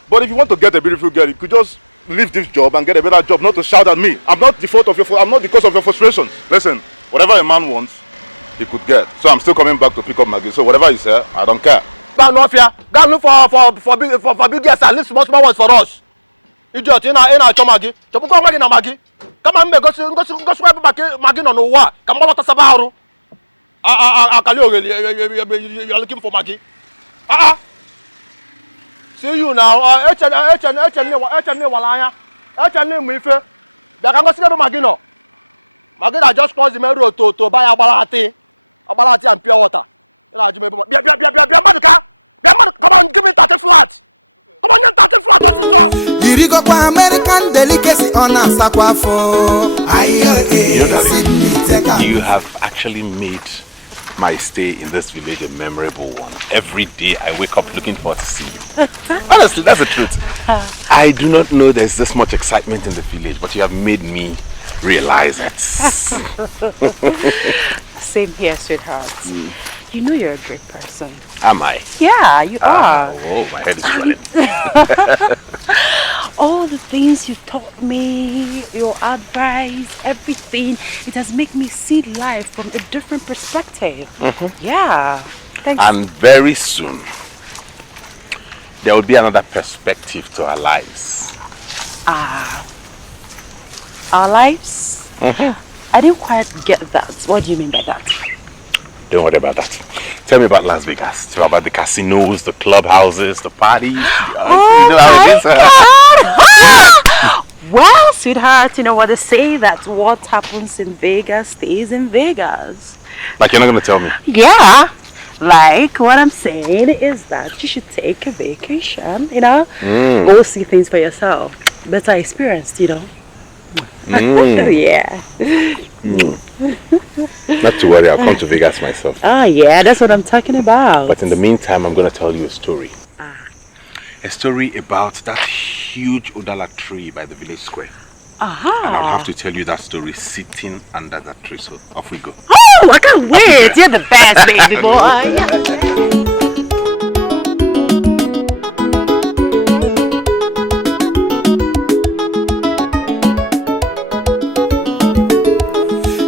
But if you want to get a beautiful girl, you could just leave this job and get a better job, not to shout at me. I'm not the fault of your. I'm not the cause of your frustrations. Listen. Whatever a man wants, he could get. So I'm still coming back to pick up Maggie. So whatever you say, I don't care. But no fear. Go look for big girls and leave small ones for us. Idiot, in our Maggie. Come on, Maggie. Come on, go swipe Maggie on what? Come on, what's about? You're looking for Maggie. See you now. Maggie that just crossed the main road to buy Abalati and pure water. Come on, give me 30 flats. Come on, 30 flats, what's this off? Irigo kwa American delicacy on a sakwafo. You have actually made my stay in this village a memorable one. Every day I wake up looking forward to see you. Honestly, that's the truth. I do not know there's this much excitement in the village, but you have made me realize it. Same here, sweetheart. You know you're a great person. Am I? Yeah, you are. Oh, my head is swelling. All the things you taught me, your advice, everything, it has made me see life from a different perspective. Yeah. Thanks. And very soon, there will be another perspective to our lives. Our lives? I didn't quite get that. What do you mean by that? Don't worry about that. Tell me about Las Vegas. Tell me about the casinos, the clubhouses, the parties. You know how it is. Well, sweetheart, you know what they say, that what happens in Vegas stays in Vegas. Like you're not going to tell me? Yeah. Like, what I'm saying is that you should take a vacation, you know? Go see things for yourself. Better experience, you know? Yeah. Not to worry, I'll come to Vegas myself. Oh yeah, that's what I'm talking about. But in the meantime, I'm going to tell you a story. A story about that huge Udala tree by the village square. And I'll have to tell you that story sitting under that tree. So off we go. Oh, I can't wait. You're the best, baby boy.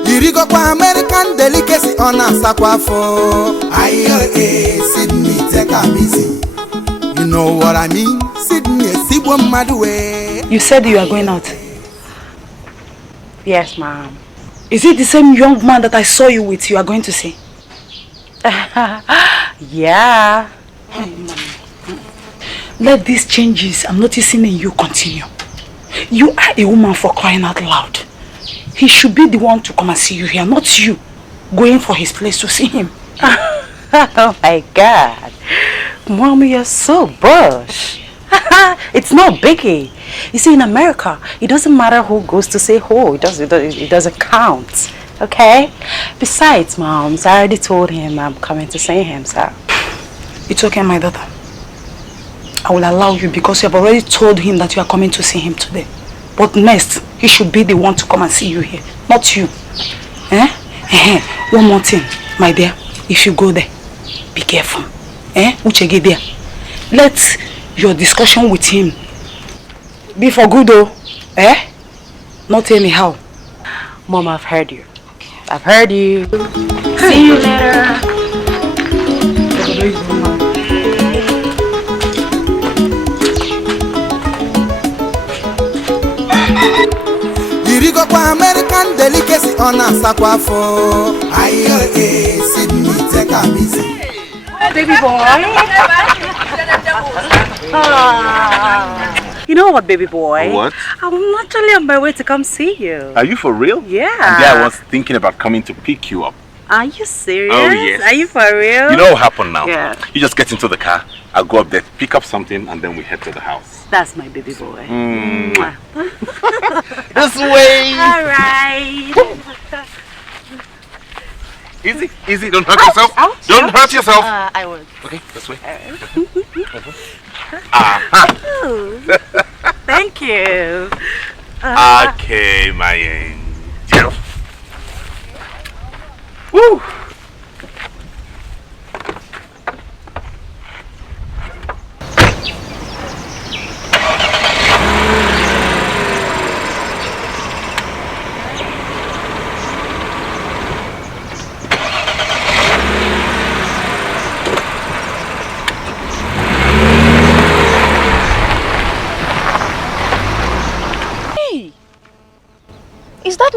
Irigo kwa American delicacy on a sakwafo. Sydney take a easy. You know what I mean? Sydney, Sibo Madwe. You said you are going out. Yes, ma'am. Is it the same young man that I saw you with you are going to see? Yeah. Let these changes I'm noticing in you continue. You are a woman for crying out loud. He should be the one to come and see you here, not you going for his place to see him. Oh my God. Mommy, you're so bush. It's not biggie. You see, in America, it doesn't matter who goes to say who. It doesn't count. Okay? Besides, Moms, I already told him I'm coming to see him, so. It's okay, my daughter. I will allow you because you have already told him that you are coming to see him today. But next, he should be the one to come and see you here, not you. One more thing, my dear. If you go there, be careful. Uchege there. Let your discussion with him be for good, though. Not anyhow. Mom, I've heard you. I've heard you. See you later. Irigo kwa American delicacy on a sakwafo. Sydney take a easy. Baby boy. You know what, baby boy? What? I'm actually on my way to come see you. Are you for real? Yeah. And there I was thinking about coming to pick you up. Are you serious? Oh, yes. Are you for real? You know what happened now? Yeah. You just get into the car, I'll go up there, pick up something, and then we head to the house. That's my baby boy. This way! Alright. Easy, easy, don't hurt yourself. Don't hurt yourself. I won't. Okay, this way. Thank you. Okay, my angel. Woo!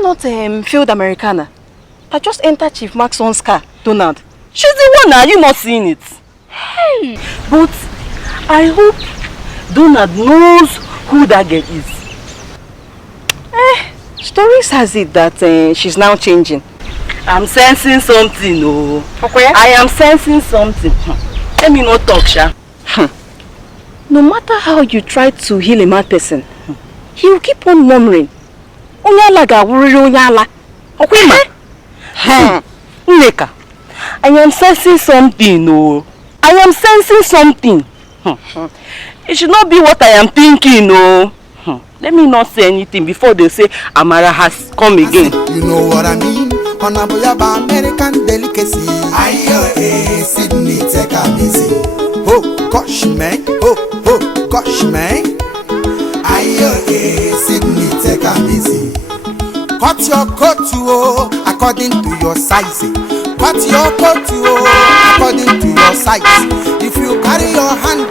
not field Americana that just entered Chief Maxon's car, Donald? She's the one, are you not seeing it? Hey, but I hope Donald knows who that girl is. Stories has it that she's now changing. I'm sensing something, oh. Okay. I am sensing something. Let me not talk, Sha. No matter how you try to heal a mad person, he will keep on murmuring. Onyala. Okay, ma? Neka. I am sensing something, no. I am sensing something. It should not be what I am thinking, no. Let me not say anything before they say Amara has come again. You know what I mean? Honaboyaba American delicacy. Ayo, Sydney, take a easy. Oh, gosh, man. Oh, gosh, man. Ayo, Sydney, take a easy. Cut your coat according to your size. Cut your coat according to your size. If you carry your hand,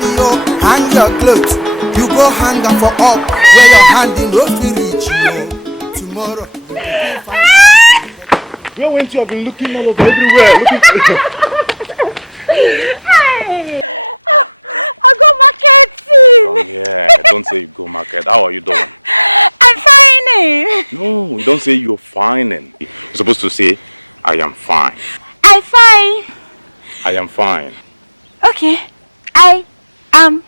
hang your clothes. You go hang for up where your hand in no reach you. Tomorrow. Where went you? I've been looking all over everywhere. Looking for you. Hey, I go marketing. Come here. Don't say you go market. How are you doing? I'm fine. No, don't say you're fine. You're supposed to say, I am fine. I'm fine. I am fine. Okay, I am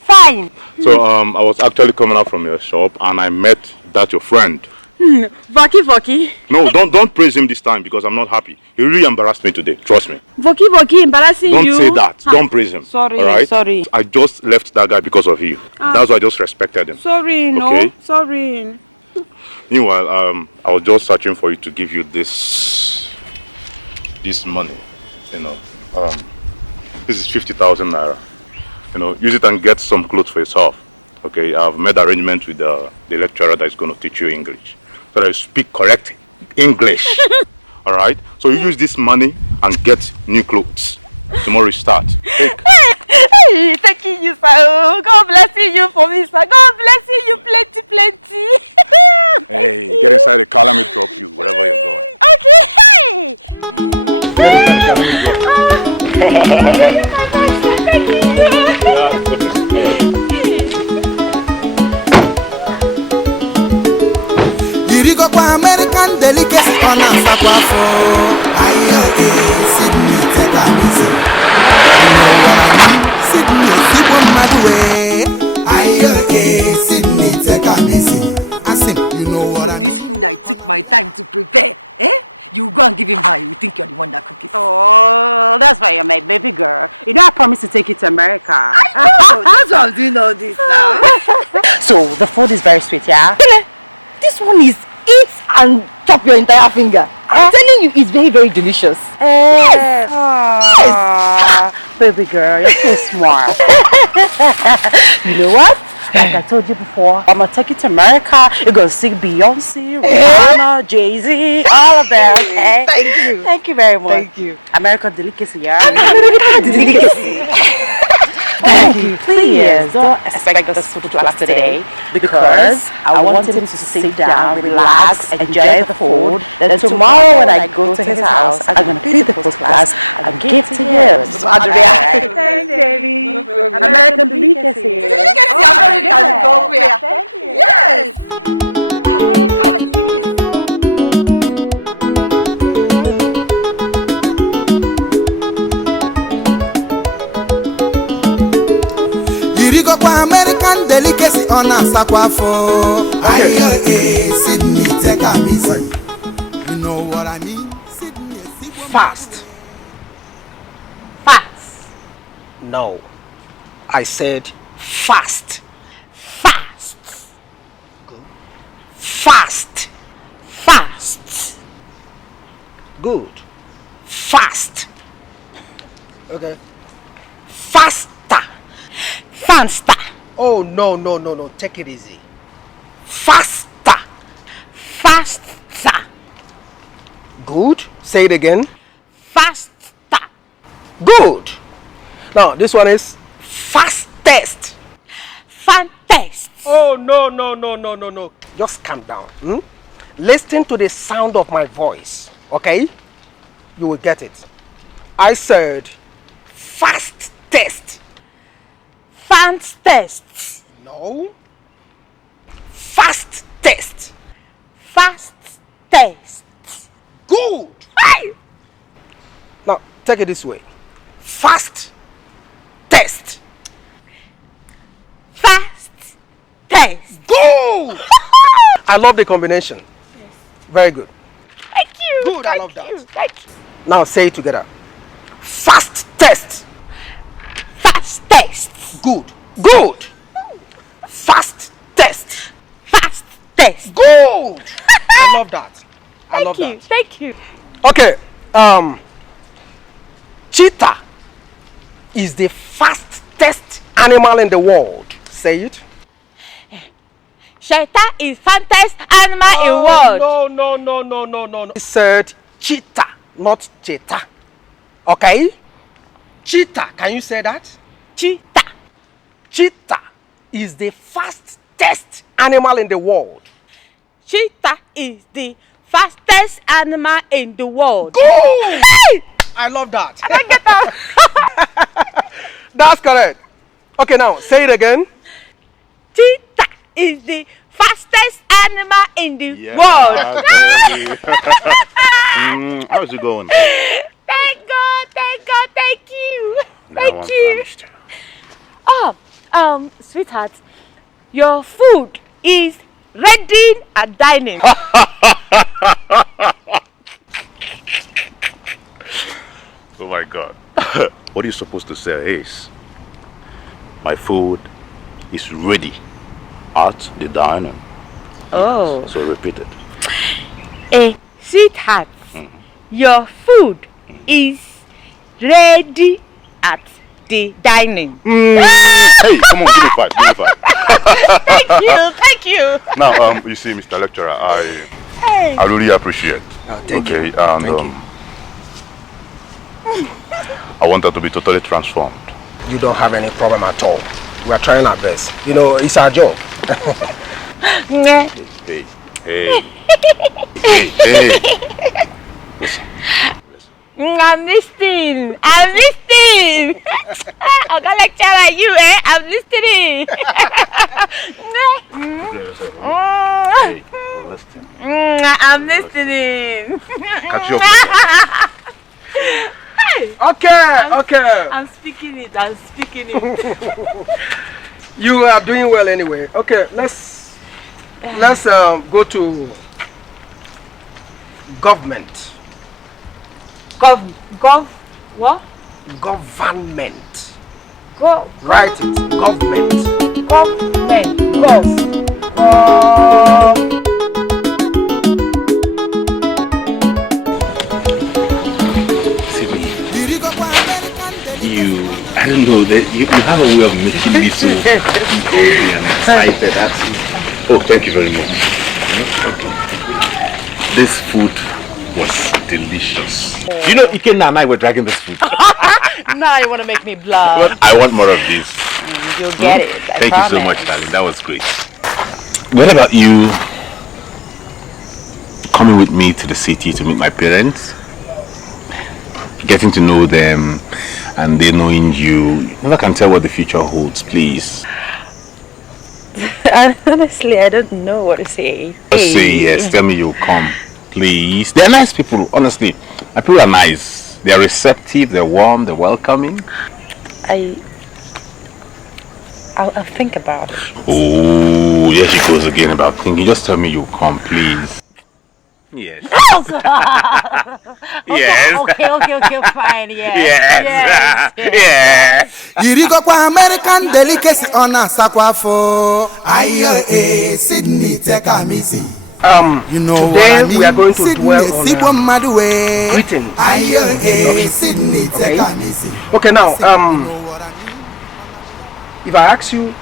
fine. So I was actually coming out from your shop and I met that your friend. Voki. No, don't praise him this time because I'm not happy. He really embarrassed me today. Trust me. Voki, embarrassing Don't you. say that. Don't praise him. Sorry, all right? sorry. I just left that guy because of you. That's why I just respected him. Sorry, no. Okay? Sorry. Meanwhile, I was just searching for you to give you this money. You know, this is 50,000 naira. You know, use it and get some clothes for yourself. Okay, I've made arrangements with the lecturer that is going to teach you English, so that you speak correct English. All right. So you use this money and get new clothes. Tomorrow you start. Take. Hey, thank you, sir. God bless you for me, sir. God bless you plenty. Hey, get inside the car. Let me drop you wherever you're going. Okay. Hey. Thank you. Irigo kwa American delicacy on a sakwafo. Ayo, Sydney, take a easy. You know what I mean? Sydney, keep on my way. Ayo, Sydney, take a easy. I say, you know what I mean? So this food I took my time to prepare, you go and give him her. You think you're the one that cooked it. Oh, that's why you're my baby girl. You know I promised to take you to America. I know. That's why I'm doing all this now. So the food is very sweet, yeah? This one is eat and chop your entire finger. I'm telling you, it's very, very delicious. Yes. Yes. Baby girl, you're so smart. You know what? Like I told you before, I'm gonna take you to America. You're gonna see Beyonce, Rihanna, Jay-Z, all of them. Okay? Thank you. Thank you very much. Thank you. American delicacy, yeah? American delicacy. Thank you. Please don't expect us to class today because I want him to sit down, relax, enjoy the food. Then tomorrow when I go to his house, I'm gonna feed the first class and give to him. Thanks, baby. American delicacy. American go where? Thank you. Yes. American delicacy. Irigo kwa American delicacy on a sakwafo. Ayo, Sydney, take a easy. You know what I mean? Sydney, Fast. No. I said fast. Good. Fast. Good. Fast. Okay. Faster. Oh, no. Take it easy. Faster. Good. Say it again. Faster. Good. Now, this one is fastest. Fastest. Oh, no. Just calm down. Listen to the sound of my voice, okay? You will get it. I said fast test. Fast test. No. Fast test. Fast test. Good. Hey! Now, take it this way. Fast test. Fast test. Good. I love the combination. Yes. Very good. Thank you. Good, I love that. Thank you. Now say it together. Fast test. Fast test. Good. Good. Fast test. Fast test. Good. I love that. I love that. Thank you. Okay. Cheetah is the fastest animal in the world. Say it. Cheetah is fastest animal in world. No. He said cheetah, not cheetah. Okay? Cheetah, can you say that? Cheetah. Cheetah is the fastest animal in the world. Cheetah is the fastest animal in the world. Good! Hey! I love that. I don't get that. That's correct. Okay, now say it again. Cheetah is the fastest animal in the world. How's it going? Thank God, thank you. Thank you. Oh, sweetheart, your food is ready at dining. Oh my God. What are you supposed to say is, my food is ready at the dining. Oh. So repeat it. Sweetheart, your food is ready at the dining. Hey, come on, give me five. Thank you. Now, you see, Mr. Lecturer, I really appreciate. Thank you. And I want her to be totally transformed. You don't have any problem at all. We are trying our best. You know, it's our job. Hey. Listen. I'm listening. I'm gonna lecture you, I'm listening. Hey, listen. I'm listening. Catch you up. Okay. I'm speaking it. You are doing well anyway. Okay, let's go to government. What? Government. Write it. Government. I don't know, you have a way of making me so cozy and excited. Oh, thank you very much. Okay. This food was delicious. You know, Ikenna and I were dragging this food. Now you want to make me blush. Well, I want more of this. You'll get it. Thank you so much, darling. That was great. What about you coming with me to the city to meet my parents? Getting to know them and they knowing you. You never can tell what the future holds, please. Honestly, I don't know what to say. Just say yes. Tell me you'll come, please. They're nice people, honestly. My people are nice. They're receptive, they're warm, they're welcoming. I'll think about it. Oh, here she goes again about thinking. Just tell me you'll come, please. Yes. Yes. Okay, fine, yes. Yes. Yirigo kwa American delicacy on a sakwafo. Ayo Sydney Tekamisi. You know, today we are going to dwell on greetings. Okay, now, if I ask you,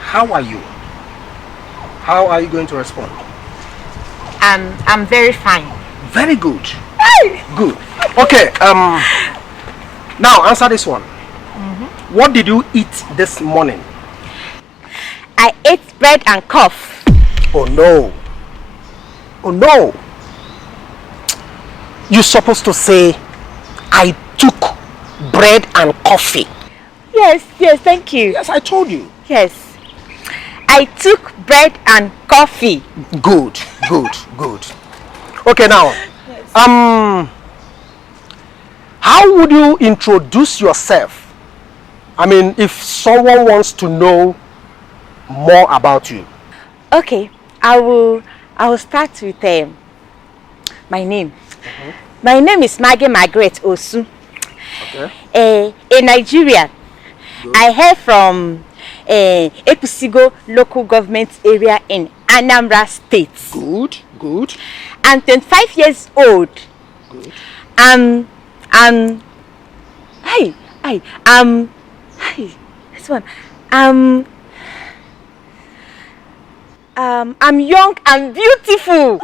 how are you? How are you going to respond? I'm very fine. Very good. Good. Okay, now answer this one. What did you eat this morning? I ate bread and coffee. Oh no. Oh no. You're supposed to say, I took bread and coffee. Yes, thank you. Yes, I told you. Yes. I took bread and coffee. Good. Okay, now, how would you introduce yourself? I mean, if someone wants to know more about you. Okay, I will start with my name. My name is Maggie Margaret Osu. Okay. A Nigerian. Good. I hail from Epusigo local government area in Anambra State. Good. I'm 25 years old. Good. This one. I'm young and beautiful.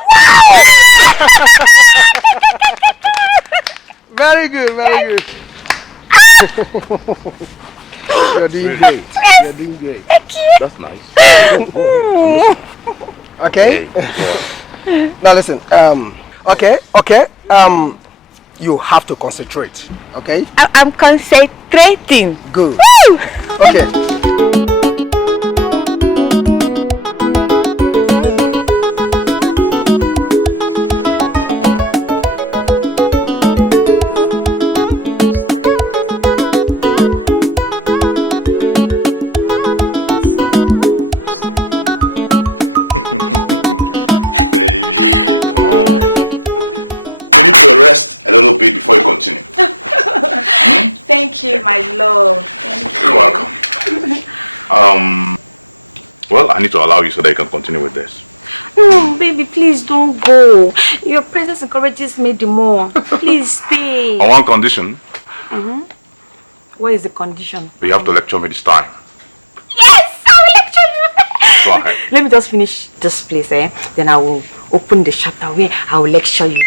Very good. You're doing great. Yes. You're doing great. Thank you. That's nice. Okay. Now listen. Okay. You have to concentrate. Okay. I'm concentrating. Good. Woo! Okay. Rest a little bit before you continue. Thank you, my love. Thank you. You're welcome. Well, I need to allow you so that you can continue with this. No, baby, please don't go. Your presence encourages me the more. Please stay. On one condition. What is the condition? You have to lecture me this time. Yes, I will lecture you. Go ahead. Let me just finish this place, then I will open the chapter where I will lecture you.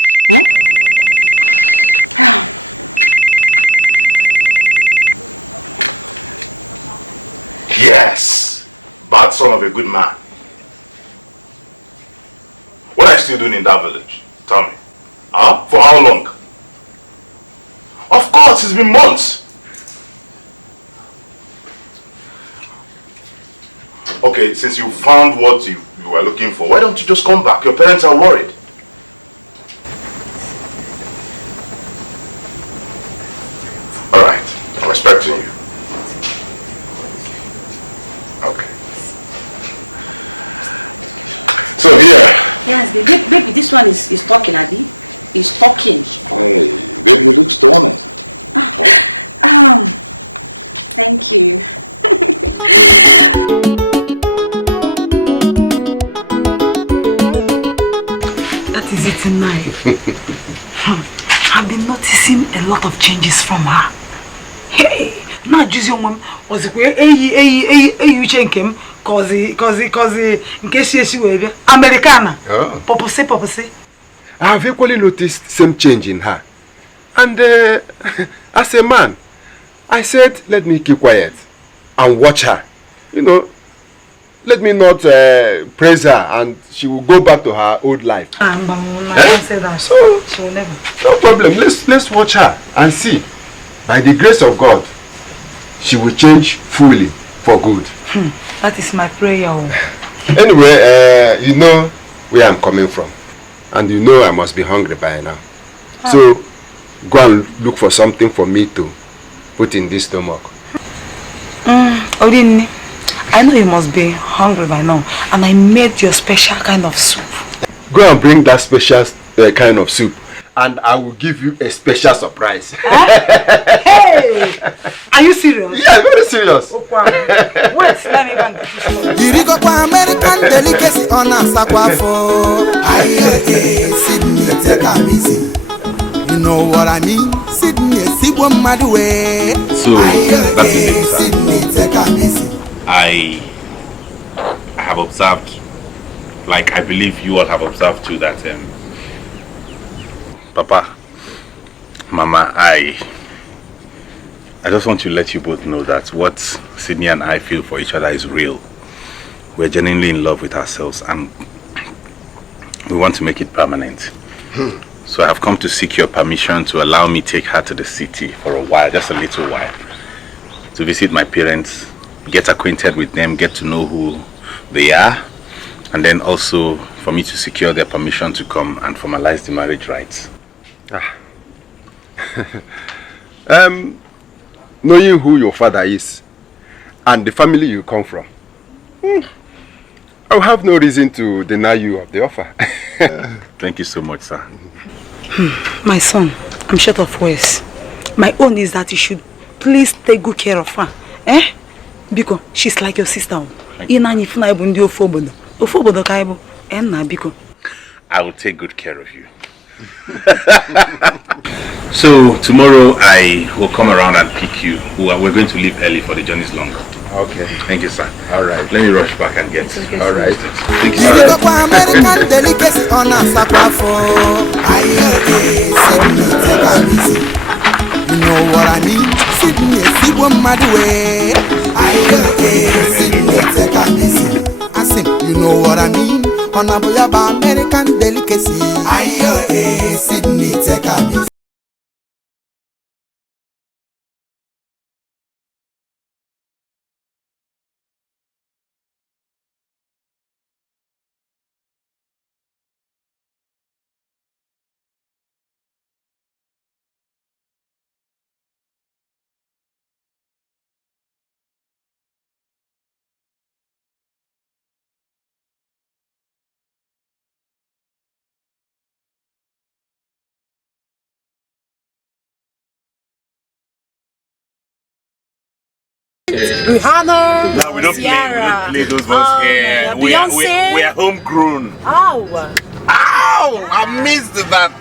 Yes, bad son of a good man. What are you still doing in that village? Tell me. For how long? Of course, it's been months. Okay, since you found what you were looking for, why don't you just come back? Your parents are worried. Alright, I'm respecting you. Okay. So here. Yes, baby, this one is talking, Adi. He's talking. Hey, baby, you look stunning. Thank you. That is it tonight. I've been noticing a lot of changes from her. Hey, not just your mom was in case she was Americana. Popose. I have equally noticed same change in her. And as a man, I said, let me keep quiet and watch her. You know, let me not praise her and she will go back to her old life. I don't say that. So she will never. No problem. Let's watch her and see. By the grace of God, she will change fully for good. That is my prayer. Anyway, you know where I'm coming from. And you know I must be hungry by now. So, go and look for something for me to put in this stomach. Odin, I know you must be hungry by now. And I made your special kind of soup. Go and bring that special kind of soup. And I will give you a special surprise. Hey! Are you serious? Yeah, very serious. Wait, let me go. Irigo kwa American delicacy on a sakwafo. Aye, Sydney, take a easy. You know what I mean? Sydney, Sibwa Madwe. So, that's the thing, sir. Sydney, take a easy. I have observed, like I believe you all have observed too, that Papa, Mama, I just want to let you both know that what Sydney and I feel for each other is real. We're genuinely in love with ourselves, and we want to make it permanent. So I have come to seek your permission to allow me take her to the city for a while, just a little while, to visit my parents, get acquainted with them, get to know who they are, and then also for me to secure their permission to come and formalize the marriage rights. Knowing who your father is and the family you come from, I have no reason to deny you of the offer. Thank you so much, sir. My son, I'm short of words. My own is that you should please take good care of her. Because she's like your sister. I will take good care of you. So tomorrow I will come around and pick you. We're going to leave early for the journey is longer. Okay. Thank you, sir. All right. Let me rush back and get. All right. Thank you, sir. You know what I mean? Sydney, see one mad way. Sydney, take a busy. I say, you know what I mean? On a boy about American delicacy. Sydney, take a busy. Rihanna, No, we don't play those ones here. Beyonce. We are homegrown. Oh. Ow! I missed that.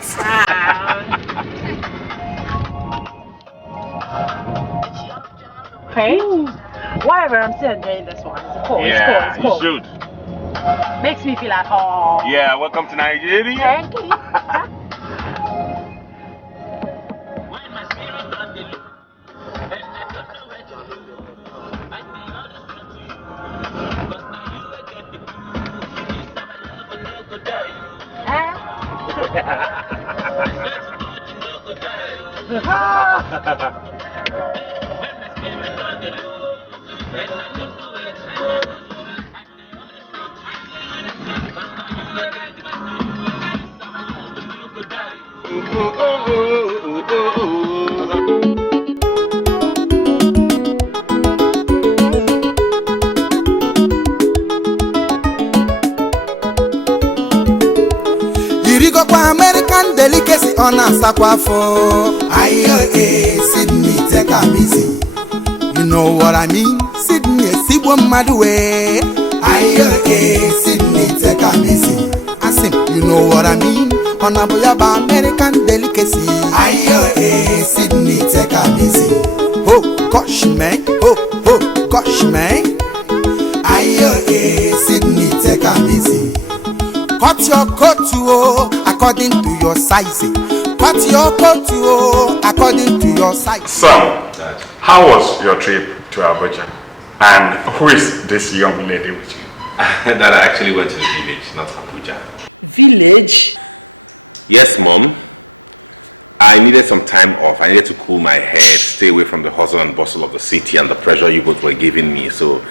Okay. Whatever, I'm still enjoying this one. It's cool. Yeah, it's cool. you should. Makes me feel at home. Yeah, welcome to Nigeria. Thank you. American delicacy on a sakwafo. Sydney, take a busy. You know what I mean? Sydney, see one mad way. Sydney, take a busy. I say, you know what I mean? On a boy about American delicacy. Sydney, take a busy. Oh, gosh, man. Oh, gosh, man. Sydney, take a busy. Cut your coat according to your size. Cut your coat according to your size. Son, how was your trip to Abuja? And who is this young lady with you? That I actually went to the village, not Abuja. Village? Yes, Mom. I needed some time off. I needed to cool my head, stay away from the hustle and bustle of the city and the pressure you both were giving me. So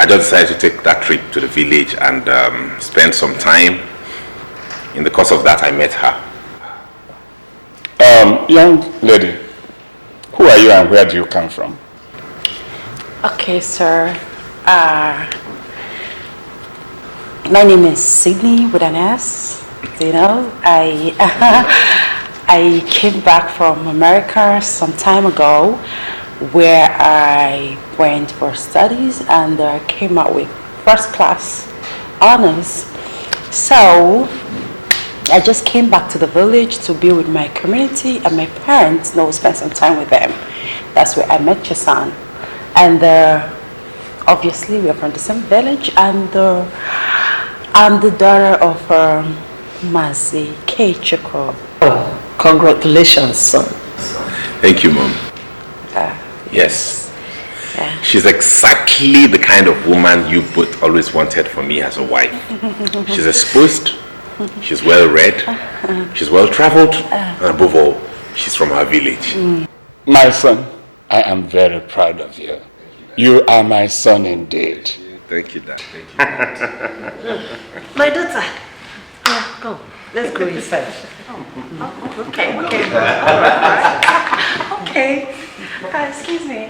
I just decided to take that trip to the village and spend some time. In the course of that, I met her. Young lady, who are you and where do you come from? Okay, sir. My name is Sydney with an S. You know, I came back from America some time ago, where I went for studies and I came out with first class honors. So I just came back to the village to be with my community and my parents, spend some time with them. That's where I met your son. And obviously we are from the same village, and I'm the daughter of Mazi Keichiko. Oh, congratulations, son. Thank you, Mom. Yes. She's exactly the kind of woman you both always wanted for me as a wife. She's exposed, She's well read, she's well traveled, and above all, she's from her village. My son, I am very proud of you. You are my son indeed. Thank you, Dad. My daughter. Yeah, go. Let's go inside. Okay. All right. Okay. Excuse me.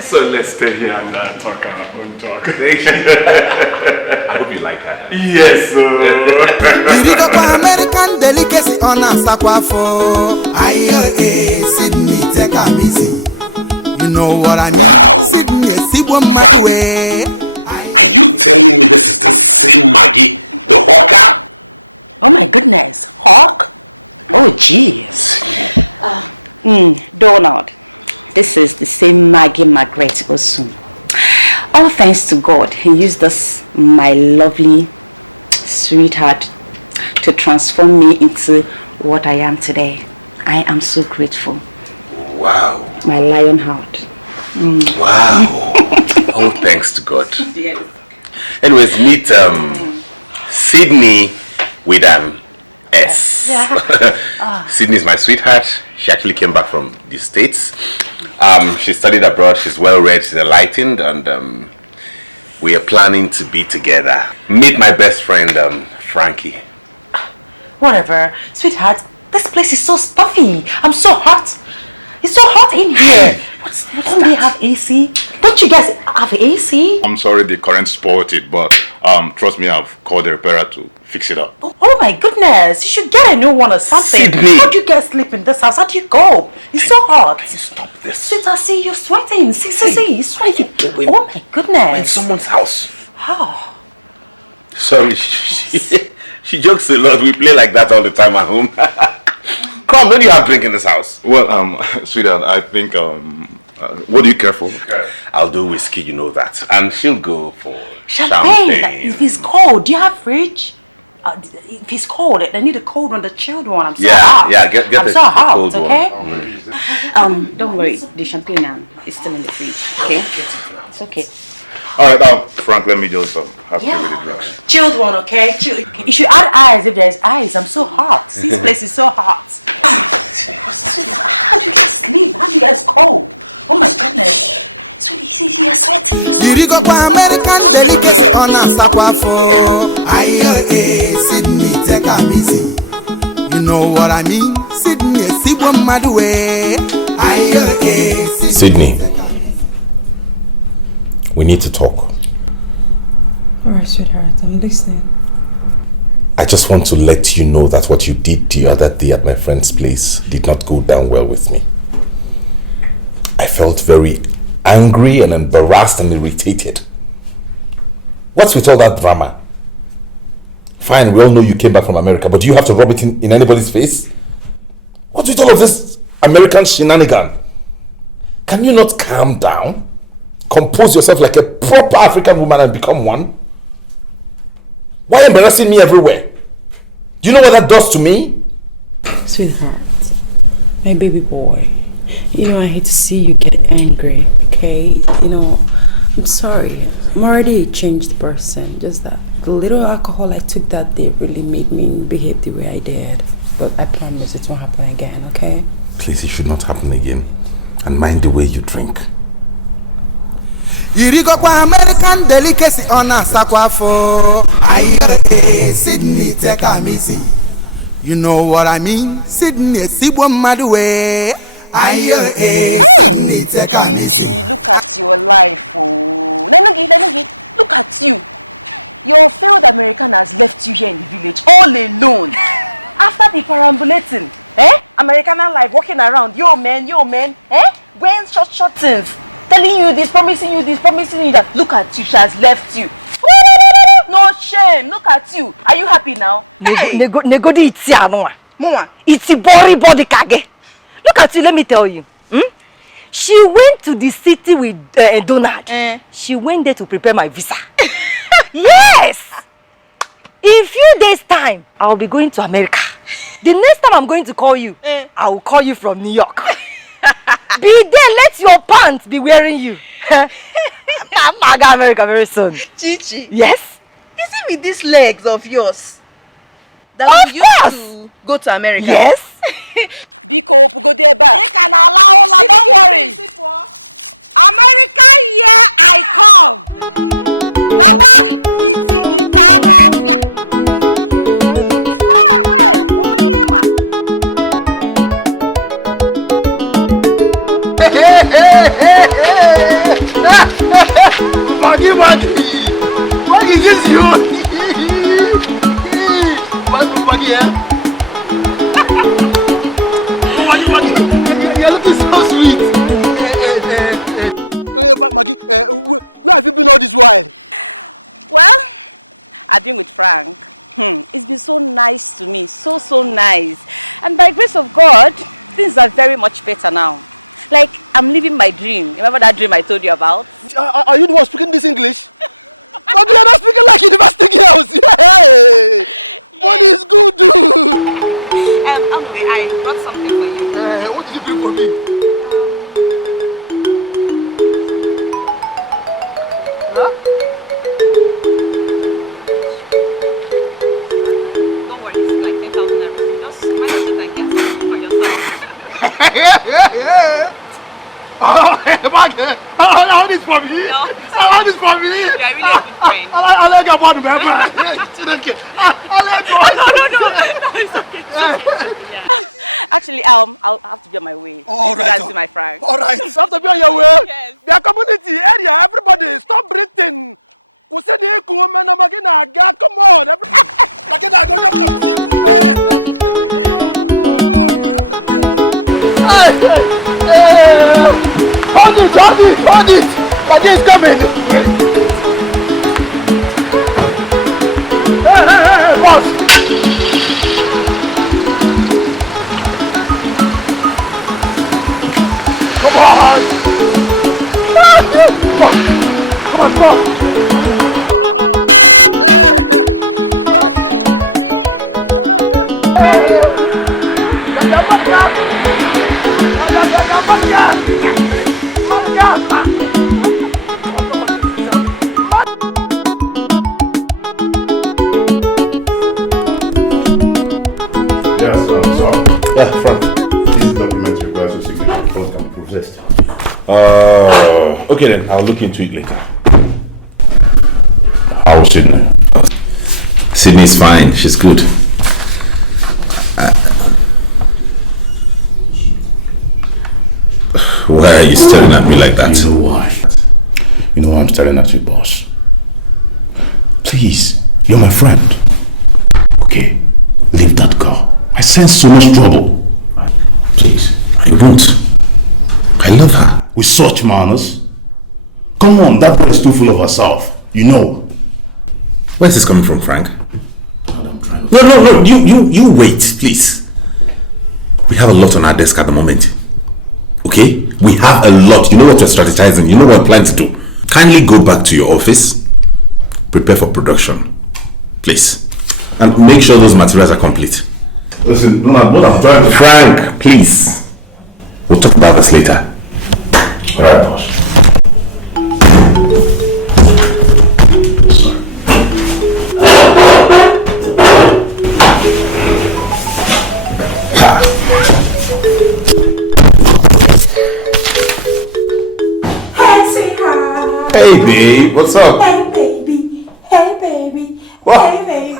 So let's stay here and talk our own talk. Thank you. I hope you like her. Yes, American delicacy on a sakwafo. Sydney, take a easy. You know what I mean? Wow. Sydney, are you telling me this is the same Maggie, the hawker? Oh my goodness, hawk? Oh jeez. Donald, this is the same Maggie Margaret Osun. All thanks to God, he used this, my lovely sweetheart, to transform me into what I am today. I am so grateful. Wow. My lion heart. Wow. All thanks to God. Yes. Anyways, meet Sydney with an S. Sydney is my sweetheart. She actually came back from the States. She studied abroad. She's well read. She's enlightened, and we are planning to be together. Meet my best friend, Frankie. Whatever, sweetheart. This place is so stuffy. I'm so hot. It's so hot in here. Don't they have AC? Don't you guys have AC? I'm sorry the current spoiled it, but trust me, I've called the repairer to fix it up. Oh my goodness, you should get a new one or something. Sydney. How do you guys sleep in this house? How do you go? It's so hot. Can you stop this? Sweetheart, see, you're sweating. See, you're sweating. Doing? Oh my goodness. We're in someone's house. How? Sorry, she jokes a lot. We play like that all the time at home. Come, don't you have drink in this house? Well, sweetheart, I think, what do you care for? I'll do whiskey, you know that. And she'll go for Champagne. If it's cold, do you have fridge? If it's cold, I need a cold one, the chilled one. I'm so hot. Yeah, get I'm the so hot, cold okay? one. Don't worry, the champagne is still in the fridge, okay? It's okay. Alright, Frank, let me just have to with the drinks. Chilled one, okay? You should add ice if there's ice. I'm so hot. This place is so hot. How do you guys sleep? How do you guys cold? Oh my goodness. Sweetie, you're sweating. You're sweating. American delicacy on a sakwafo. Sydney, take a easy. You know what I mean? Sydney, Sydney, we need to talk. Alright, sweetheart, I'm listening. I just want to let you know that what you did the other day at my friend's place did not go down well with me. I felt very angry and embarrassed and irritated. What's with all that drama? Fine, we all know you came back from America, but do you have to rub it in anybody's face? What's with all of this American shenanigan? Can you not calm down? Compose yourself like a proper African woman and become one? Why embarrassing me everywhere? Do you know what that does to me? Sweetheart, my baby boy, you know I hate to see you get angry, okay? You know, I'm sorry. I'm already a changed person. Just that the little alcohol I took that day really made me behave the way I did. But I promise it won't happen again, okay? Please, it should not happen again. And mind the way you drink. American delicacy on a sakwafo. Sydney, take a easy. You know what I mean? Sydney, Sydney, take a easy. Look at your life, oh. Look at you. Your failed American has left you here in the village all alone. After the perambulating, American life, walking around, yo man, wearing short things, telling you this, promising you that. Look at you, she has left you. No shame, look at you. Are you happy now? Negodi itia mwa. Iti body kage. Look at you, let me tell you. She went to the city with Donald. She went there to prepare my visa. Yes! In few days' time, I'll be going to America. The next time I'm going to call you, I will call you from New York. Be there, let your pants be wearing you. I'm going to America very soon. Chichi. Yes? Is it with these legs of yours? that we used to go to America? Yes. Biko, go there back. You can allow her, don't worry. America, here I come. Gawa, Itanofia. Go away, Omiyima. Maggie, what is this you? Maggie, you're looking so sweet. Maggie, where have you been all this while? Well, I've been with Frank. It's been so nice to me, so nice. And by the grace of God, things are very much better now. Like, I'm living my dream. Remember that dream I told you about? Are you the one speaking this English? But you're not speaking like university girls. Hey! What is good, dude? Anyway, I brought something for you. What did you bring for me? Huh? Don't worry, it's like 10,000 everything. Just manage it and get something for yourself. Oh, Maggie! All this for me? All this for me? You're really a good friend. I like your body, man. I like your No, it's okay. Actually, I'll have to be on my way. All right. See my friend. All right. You have to be on your way. Yes. Their community area, everybody, stop breathing. Come on. Hold it. Maggie is coming. Hey, boss. Come on. Come on. Yes, I'm sorry. Yeah, Frank. These documents require your signature before we can prove this. Okay then, I'll look into it later. How's Sydney? Sydney's fine. She's good. Why are you staring at me like that? You know why? You know why I'm staring at you, boss? Please, you're my friend. Okay, leave that girl. I sense so much trouble. Please. I won't. I love her. With such manners? Come on, that girl is too full of herself. You know. Where's this coming from, Frank? No. You wait, please. We have a lot on our desk at the moment. Okay? We have a lot. You know what we're strategizing. You know what we're planning to do. Kindly go back to your office. Prepare for production. Please. And make sure those materials are complete. Listen, what I'm trying to... Frank, please. We'll talk about this later. Alright, boss. Hey babe, what's up? Hey baby, What? hey baby.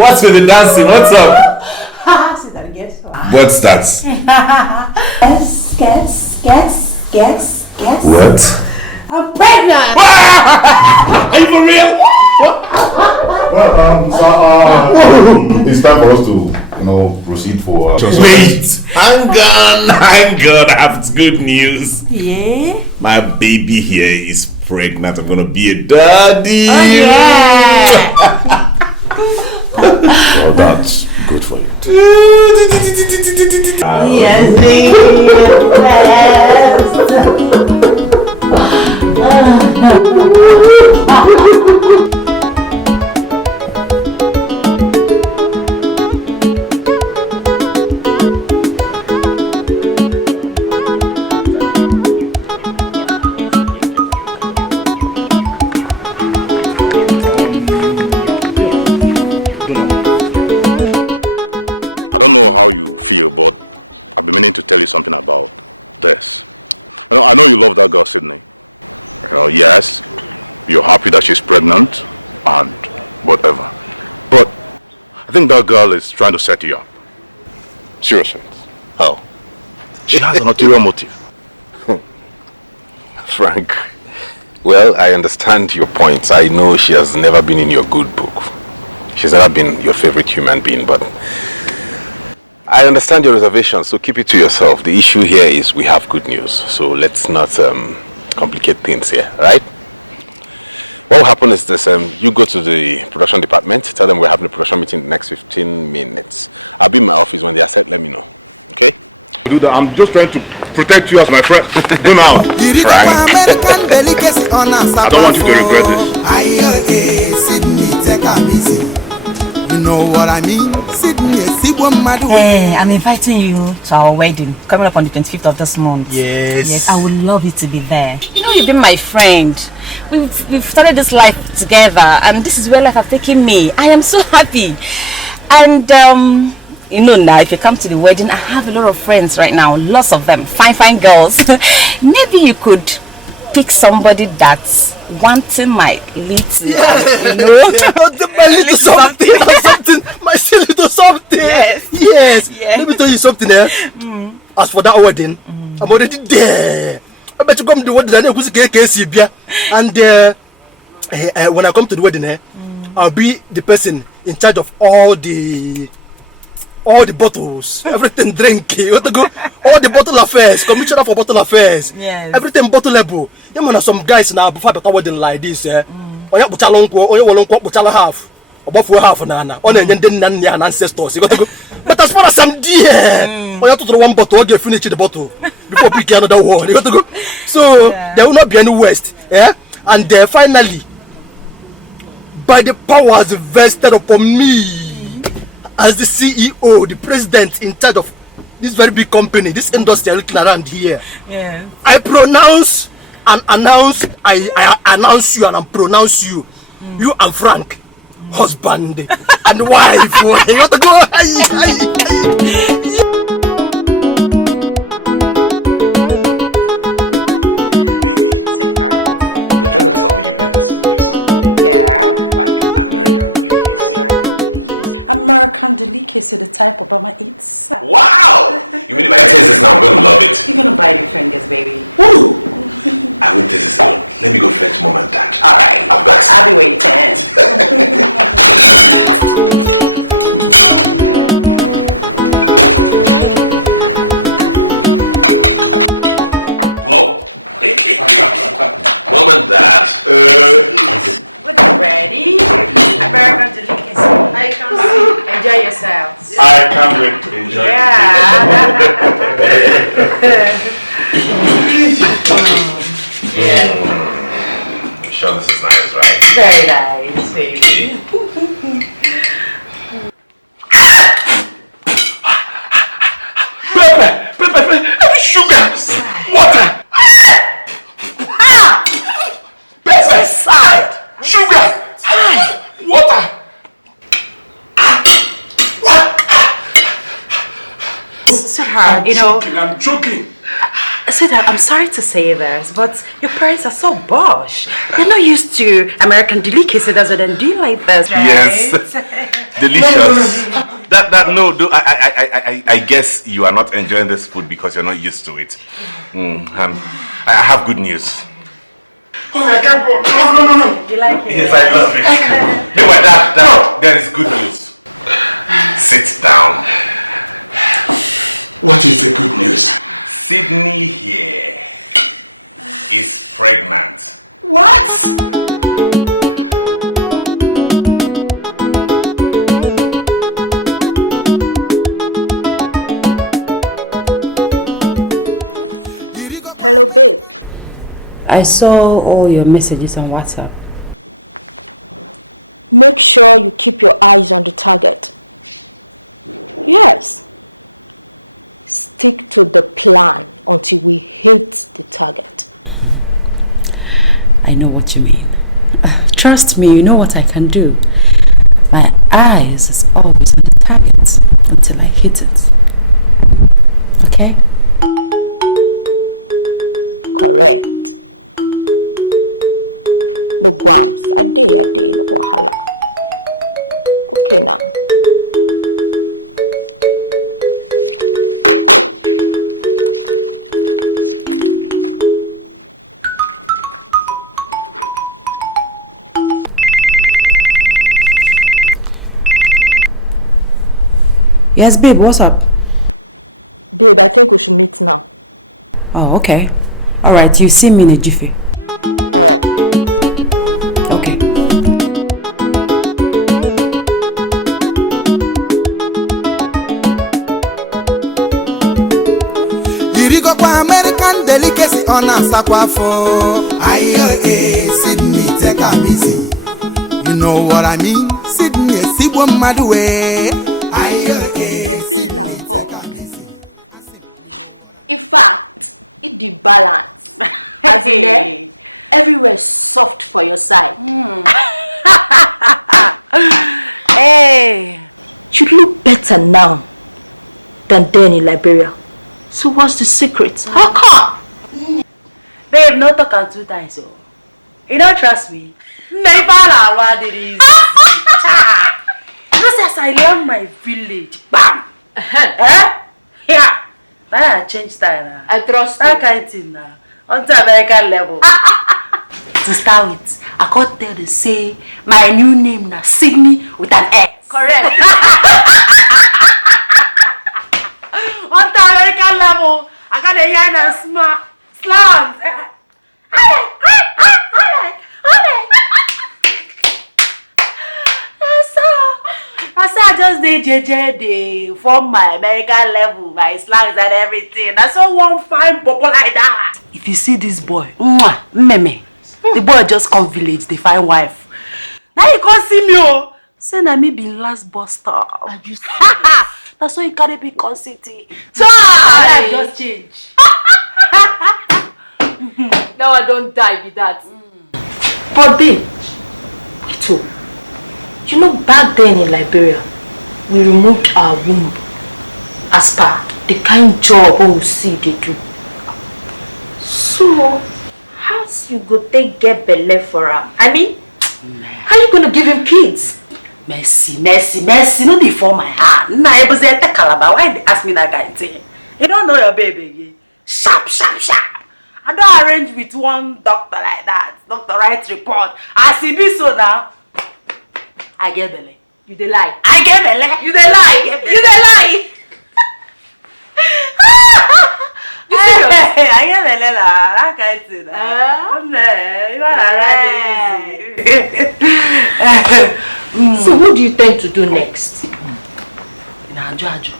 What's with the dancing? What's up? Say that again. What's that? Guess. What? I'm pregnant. Are you for real? It's time for us to, proceed for... Wait! Hang on. I have good news. Yeah? My baby here is pregnant. I'm gonna be a daddy. Oh, yeah. Well, that's good for you. Yes, baby. how you feel, but I've been meaning to tell you something about this. I know you love that girl, Sydney. Yes, you're happy that she's pregnant and whatever. But I think that girl is trying to set you up. Seriously. How? She has an ulterior motive. Frank, well, I understand your points. I know she has never been in your good book. She's never been your favorite human being, but I understand your reservations, so keep it to yourself. The issue here is we have good news, so let's not complicate things here, right? What will happen is this, you go to the production department, tell them we're having a production meeting in the next 15 minutes. I'll be in my office. When they are set, let me know, okay? Do that. I'm just trying to protect you as my friend. Go now, Frank. I don't want you to regret this. You know what I mean? Hey, I'm inviting you to our wedding coming up on the 25th of this month. Yes, I would love you to be there. You know, you've been my friend. We've started this life together, and this is where life has taken me. I am so happy. And you know, now if you come to the wedding, I have a lot of friends right now, lots of them, fine girls. Maybe you could pick somebody that's wanting my little, you know, my little something, my silly little something. Yes. Let me tell you something, As for that wedding, I'm already there. I bet you come to the wedding and when I come to the wedding, I'll be the person in charge of all the bottles, everything drinking, all the bottle affairs, commissioner for bottle affairs, everything bottleable. You know, some guys now before the wedding like this, or you buchala half, or half nana, on and ancestors. But as far as I'm dear, or you have to throw one bottle, you finish the bottle before picking another one. You got to go. So there will not be any waste, And finally, by the powers vested upon me as the CEO, the president in charge of this very big company, this industry looking around here, I pronounce and announce, I announce you and I pronounce you, you and Frank, husband and wife. You want to go? Baby, you're trying to tell me you met this for yourself? Yeah. Like American delicacy. American delicacy, the type Obama eats. Wow! You mean if I taste this now, I'm going to love it? You're gonna buy your fingers, baby. Woo! I won't taste this alone. Let me go fetch mom and dad. Alright. I'll be waiting. Whoa! Mom and dad. When you're ready, American delicacy. I can see. Enjoy yourselves. I can't wait to enjoy it. I'm sure this is nice, right? Very nice, baby. Pepper, sugar, water. Pepper, side, sugar, water. Sweetheart, you know, I'm joking. Sweetheart, I'm sorry to say this, but your parents are so bosh. They're not used to American delicacy, that's what they do like this, right? Yes. Delicious. I guess you are not enjoying this food because you're not used to it. I have good news. Oh, I can't go. No. You like it? Yes, I love it. Meanwhile, Dad, there is good news. Sit down. What is the good news? Sydney here is pregnant. What? Hello, babe. I saw all your messages on WhatsApp. Make sure you keep your eyes on the target. Yes. Stick to the plan until we hit the target. I know what you mean. Trust me, you know what I can do. My eyes is always on the target. until I hit it. Okay? Correct. No grams. A day, no wahala. Okay now. Yes, babe, what's up? Babe, I think we should meet now. Oh, okay. Alright, you see me in a jiffy. Alright. Okay. Irigo kwa American delicacy on a sakwafo. Aye, Sydney, take a easy. You know what I mean? Sydney, Sibwa Madwe. Aye, Sydney, take a easy. In fact, it the balance. As in there, everywhere soft for your side. Hey, you look better now than then in Liberia. So what's the secret? How come? babe, no talk am 2 times. Oh, you don't trust me? Never what it is. Just as I left my village, bam. Yeah. I change style. I trust that kind of thing now. On the American level. To start with, I can't tell the say my new name now Sydney with an X. Correct. On the American level, I got a yarn and slams. I say I just did JJ they form my American level, my slangs and everything. I saw one fine bubble like that. If you see this boy, meme, the boy just come village, they find wife. Now you can't see me, oh. Say na me be last bus stop. That's why you carry big city. So I just change. Now I don't die with that. But babe, wait oh. You know, back then in Liberia, we removed our womb as per the kind job we see they do. So, how's you go take get belly for him? I mean, how you gonna give him kids? Mercy. No, they for my hand. Nah, I was at the calabar. Why they ask me that kind of thing? You don't know your baby. Sharp. I don't arrange with one doctor like that. Doctor writes report. I see this so now. I get belly. You dey lie. I get belly. You dey lie. You dey lie. You serious? I get belly lah. That kind of thing. So what do you intend to do next? In Ajo.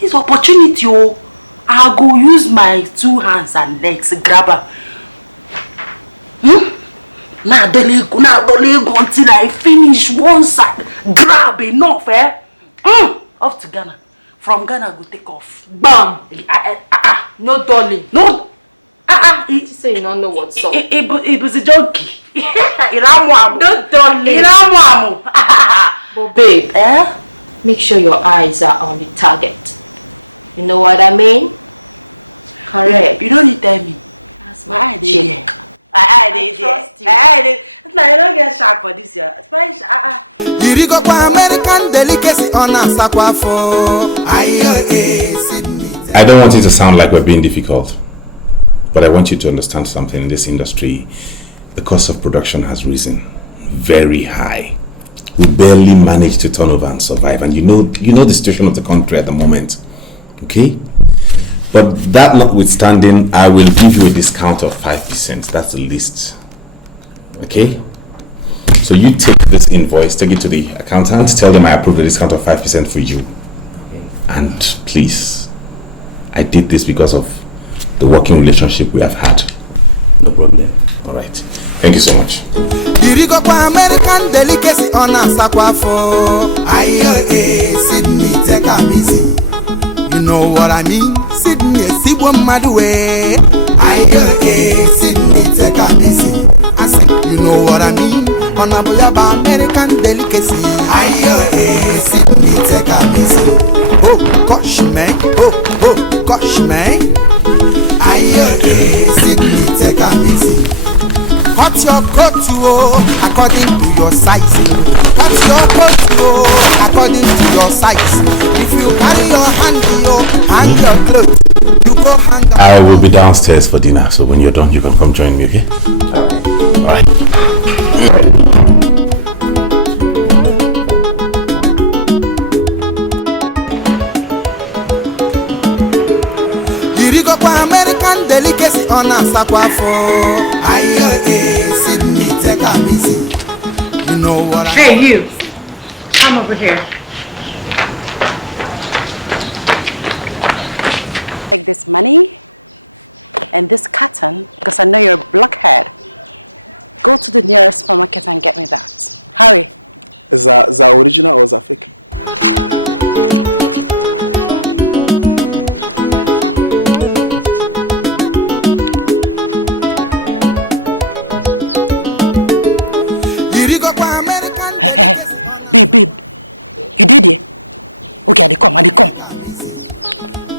This opportunity, oh, I go use my 2 hands and legs grab her. Now the until I finish one side, grab enough, off to Ghana. From Ghana, I go take off. Bam! No darling. No. You say you don't know what's up. It was a junkie. No darling. But babe, make sure your eyes are on the target. You know what I mean? Correct. You don't need to tell me. That's my idea. I trust you. I don't get sharp for this year. Irigo kwa American delicacy on a sakwafo. Aye, Sydney. I don't want it to sound like we're being difficult, but I want you to understand something. In this industry, the cost of production has risen very high. We barely manage to turn over and survive, and you know the situation of the country at the moment. Okay? But that notwithstanding, I will give you a discount of 5%. That's the least. Okay? So you take this invoice, take it to the accountant, tell them I approve the discount of 5% for you. And please, I did this because of the working relationship we have had. No problem. All right. Thank you so much. Irigo kwa American delicacy on a sakwafo. Aye, Sydney, take a easy. You know what I mean? Sydney, Sibwa Madwe. Aye, Sydney, take a easy. I said, you know what I mean? On a boyaba American American delicacy. Aye, Sydney, take a easy. Oh, gosh, man. Oh, gosh, man. Aye, Sydney, take a easy. Cut your coat according to your size. Cut your coat according to your size. If you carry your hand, hang your clothes. You go hang. I will be downstairs for dinner, so when you're done, you can come join me, okay? Alright. Alright. American delicacy on a sakwafo. Aye, Sydney, take a easy. You know what Hey, you. Come over here. Take this money and this cotton, because I know you're a blockhead. Go to the nearest supermarket and get me that. Hurry. Is that original or is that fake? Babe, you did it? Okay, they come.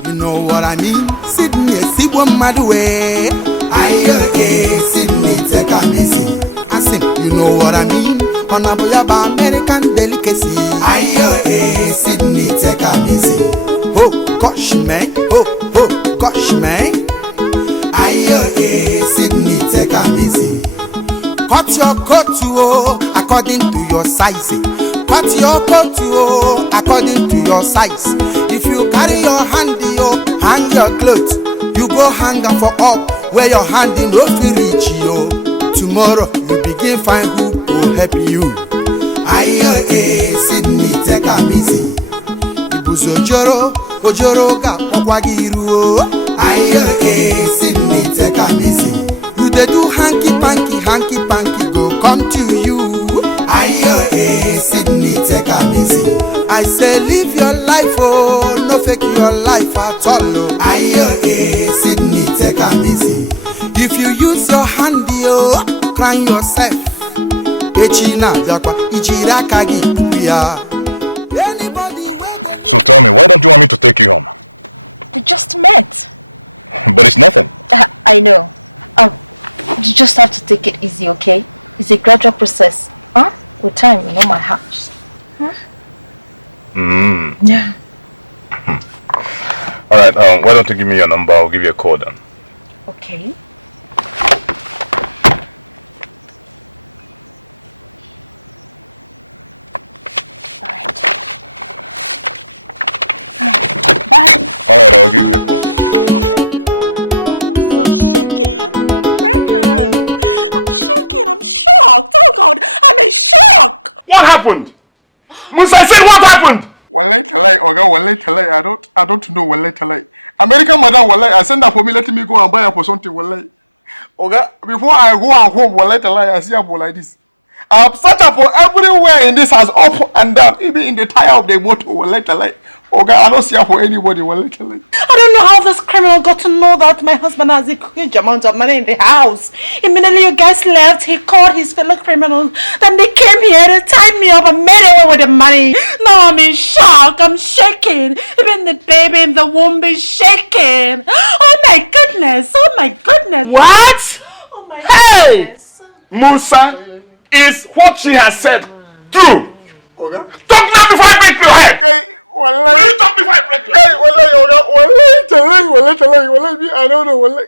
You know what I mean? Sydney, see one mad way. Aye, Sydney, take a easy. I sing, you know what I mean? On a boy about American delicacy. Aye, Sydney, take a easy. Oh, gosh, man. Oh, gosh, man. Aye, Sydney, take a easy. Cut your coat according to your size. Cut your coat according to your size. If you carry your hand, hang your clothes. You go hang them for up where your hand in no reach yo. Tomorrow you begin find who will help you. Aye, Sydney, take a easy. Ibuzo ojoro ga okwagiru. Aye, Sydney, take a easy. They do hanky panky go come to you. Aye, Sydney, take a easy. I say live your life, no fake your life at all. Aye, Sydney, take a easy. If you use your hand, cry yourself. So tell me, why don't you want me to take you home? We just met. But it's nothing. I know. You just have to take it easy, okay? It's a gradual process. Huh? With time, you know my house. Huh? Yeah. Alright, why don't you give me your number? I'll give you a call then. Okay. Alright. Bye. Alright, I'll give you a call. I'm shocked. Oh God, I'm in shock. What happened? Musa, I said what happened? Wallahi talai, Oga, wallahi talai. I don't know wallahi talai. American madam, wallahi, I send her for me, letting me go and buy her for something, wallahi. Oga, before I go home, wallahi talai, I see her like this. I've searched her for everywhere in this house, up and down, even in the tire of the motor, wallahi talai. Oga, I don't see her for anybody, wallahi talai. I don't know how this criminal got to know that my husband has a huge amount of money in the house. Immediately you guys left, he called his fellow criminals. Then they came here, they tied me up and made away with the money. Now I'm in shock, I'm shaking. Even the baby in the womb is shaking. Oh my goodness, oh my goodness. What? Oh my goodness. Musa, is what she has said true? Okay. Talk now before I break your head. Okay. Will you talk before I break your head? Wallahi, I don't know. Wallahi,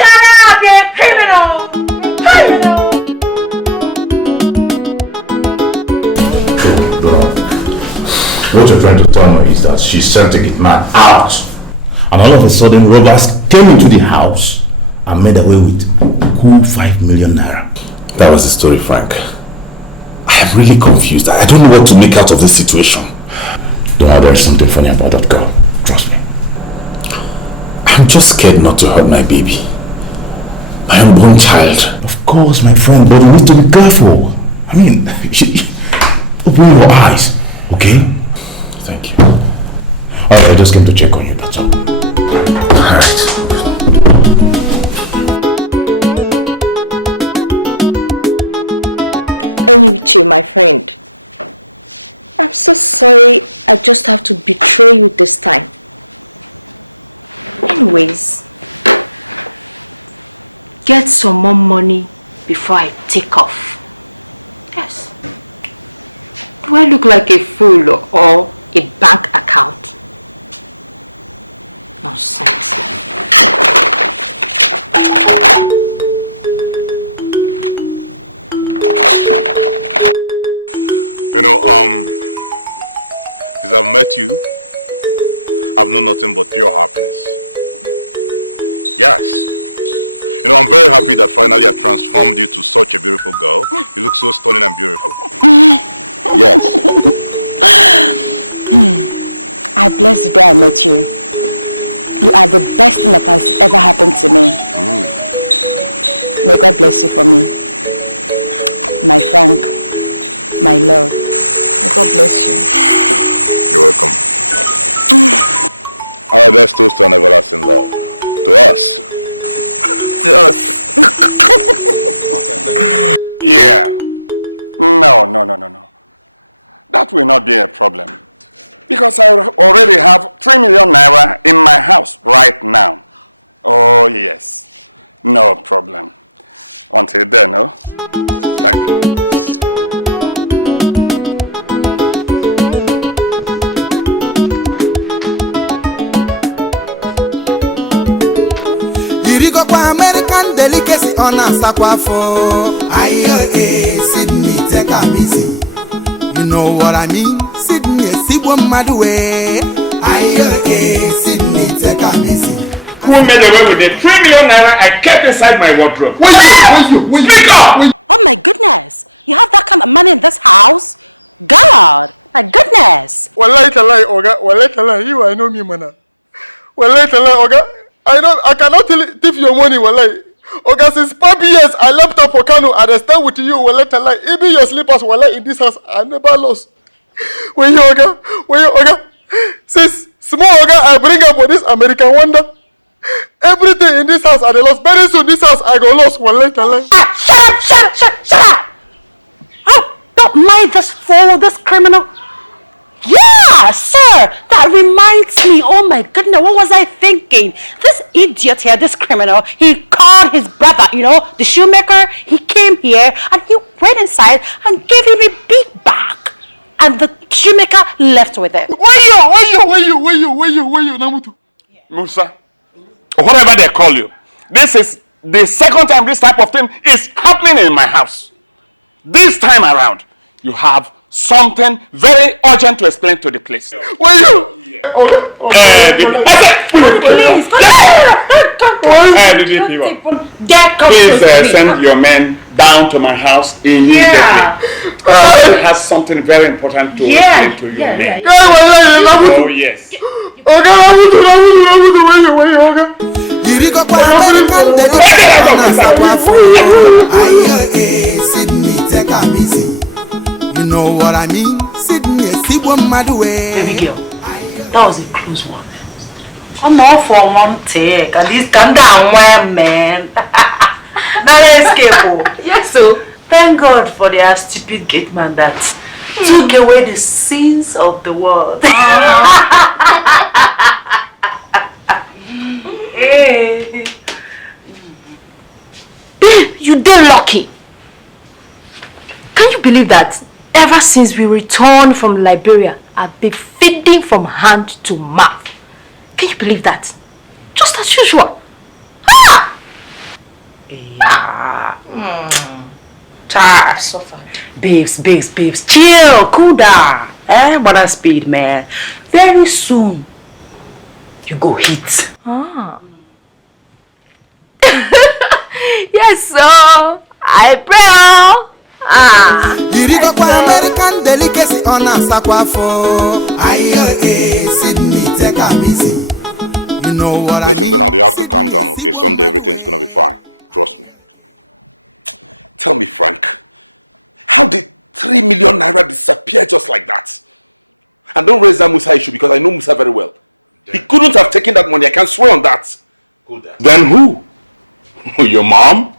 shut up, you criminal! What your friend told me is that she sent a man out, and all of a sudden robbers came into the house and made away with cool 5 million naira. That was the story, Frank. I am really confused. I don't know what to make out of this situation. There's something funny about that girl. Trust me. I'm just scared not to hurt my baby. My unborn child. Of course, my friend, but you need to be careful. I mean, open your eyes, okay? Thank you. Alright, I just came to check on you, that's all. Alright. Alichi, my friend. I'm so sorry. I just have to betray you this time. Anyways, get some more money before I take off. Yes. Do I look like a fool or a bank account? Nonsense. You know, since I've met you, I've known nothing but pure happiness. Yes. You know, I'm very happy that finally I transformed you to such a beautiful girl. You look so stunning and beautiful. Yes. I bless the day I met you. You are the best thing that has ever happened to me. May God bless you for me. My Frank, my love. May God bless you. You're welcome. Alright, let's toast to an everlasting love. To us. To us. Yeah. No. That will not be a problem. Because I already have 3 million naira in my house right now. Oh, yes. No problem. Until then, no? Thank you. American delicacy on a sakwafo. Ayo, Sydney, take a easy. You know what I mean? Sydney, Sibo Madwe. Ayo, Sydney, take a easy. Who made away with the 3 million naira I kept inside my wardrobe? Speak up! Oh my goodness! You have that kind of money in this house? God! My goodness! Wallahi talai, Oga. Wallahi talai, you I know me, mana. Wallahi talai, Oga. I cannot thief your money, wallahi. Oga, since 5 years I left up for Kano and I stay with you, wallahi talai. Even your slippers, wallahi, in this house, I never lost. When you, Oga? Since small Oga, I bring up for this American wonder. Everything in this house, I lost. Very soon, this house, I go lost, wallahi talai. Shut up! Oh, don't mind this fool, this criminal. Yeah, sir, that reminds me. Oh my goodness, what was I thinking? This idiot here, this criminal, he called his brother, you know, the shoemaker. He came here and he went inside and gave him a big bag. And the shoemaker left with it. Where you, Namutu? Musa, or whatever they call you. This is the second time this type of thing is happening in my house. This time around, you have something very urgent to explain to the place. Where you? Please send your men down to my house immediately. It has something very important to explain to you. Oh yes. You know what I mean? Sydney, Sibo Madwe. Baby girl, that was a close one. I'm all for one take. At least calm down, man. Not escape. Yes, so thank God for their stupid gate man that took away the sins of the world. Hey. You did lucky. Can you believe that? Ever since we returned from Liberia, I've been feeding from hand to mouth. Can you believe that? Just as usual. Ah! Yeah. Suffer. Babes, chill, cool down. What speed, man. Very soon, you go hit. Ah. Yes, sir. I pray. Yirigo kwa American delicacy on a sakwafo. Ayo, Sydney, take a easy. You know what Listen, Donald, you have to calm down, okay? Someday everything is gonna be fine. Trust me. Tell me, Frank, how did 3 million naira disappear just like that? And don't raise that Musa issue because I know Musa very well. He couldn't have taken that money, I can swear on that. Then who? Your mom?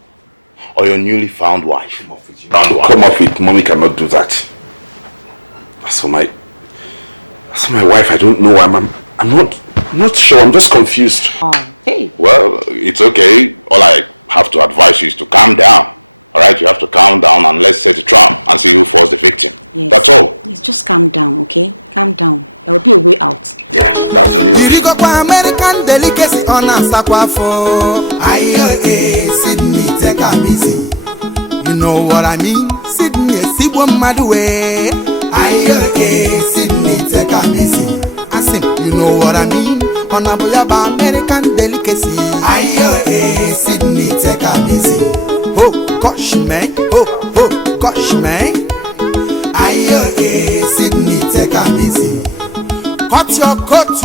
or your newly found wife? Come off it. Come off it. Mommy cannot do that. As for my wife, I don't know. I'm not sure. I'm just confused. Hey. Well, it's okay. All I have to advise you is to calm down. Alright, you have to calm down and let's set a trap and see who falls the victim. Yes. That's all. Yes, just calm down, okay? Calm down. There will be a way out. Yeah, that's the only option. American delicacy on a sakwafo. Sydney, take a easy. You know what I mean? Sydney, Sibwa Madwe. Sydney, take a easy. I say, you know what I mean? On a boyaba American delicacy. Sydney, take a easy. Oh, gosh, man. Oh, gosh, man. Sydney, take a easy. Cut your coat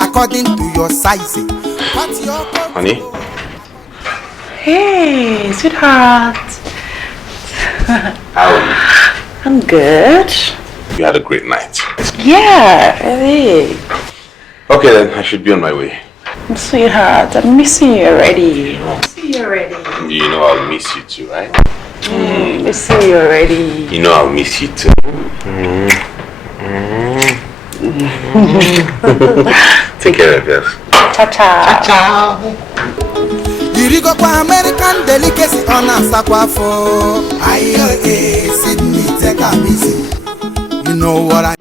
according to your size. Cut your coat. Honey? Hey, sweetheart. How are you? I'm good. You had a great night. Yeah, really. Okay then, I should be on my way. Sweetheart, I'm missing you already. You know I'll miss you too, right? Missing you already. You know I'll miss you too. Take care of yourself. Ciao. Ciao. Irigo kwa American delicacy on a sakwafo. Sydney, take a easy. You know what I mean?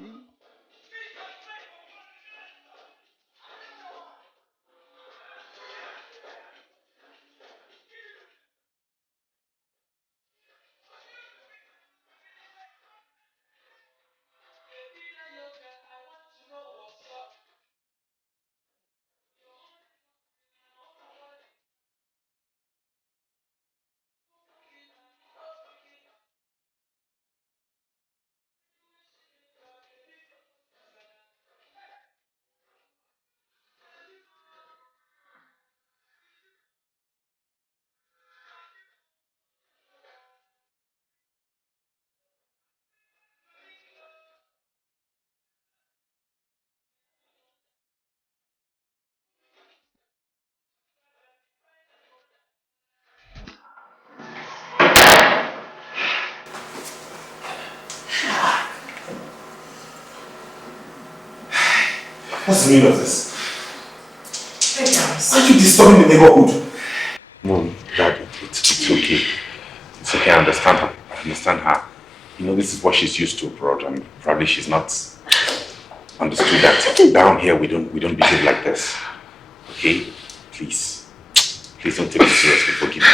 What's the meaning of this? Hey guys, aren't you disturbing the neighborhood? Mom, Dad, it's okay. It's okay, I understand her. You know, this is what she's used to abroad, and probably she's not understood that down here we don't behave like this. Okay? Please don't take it seriously. Forgive me.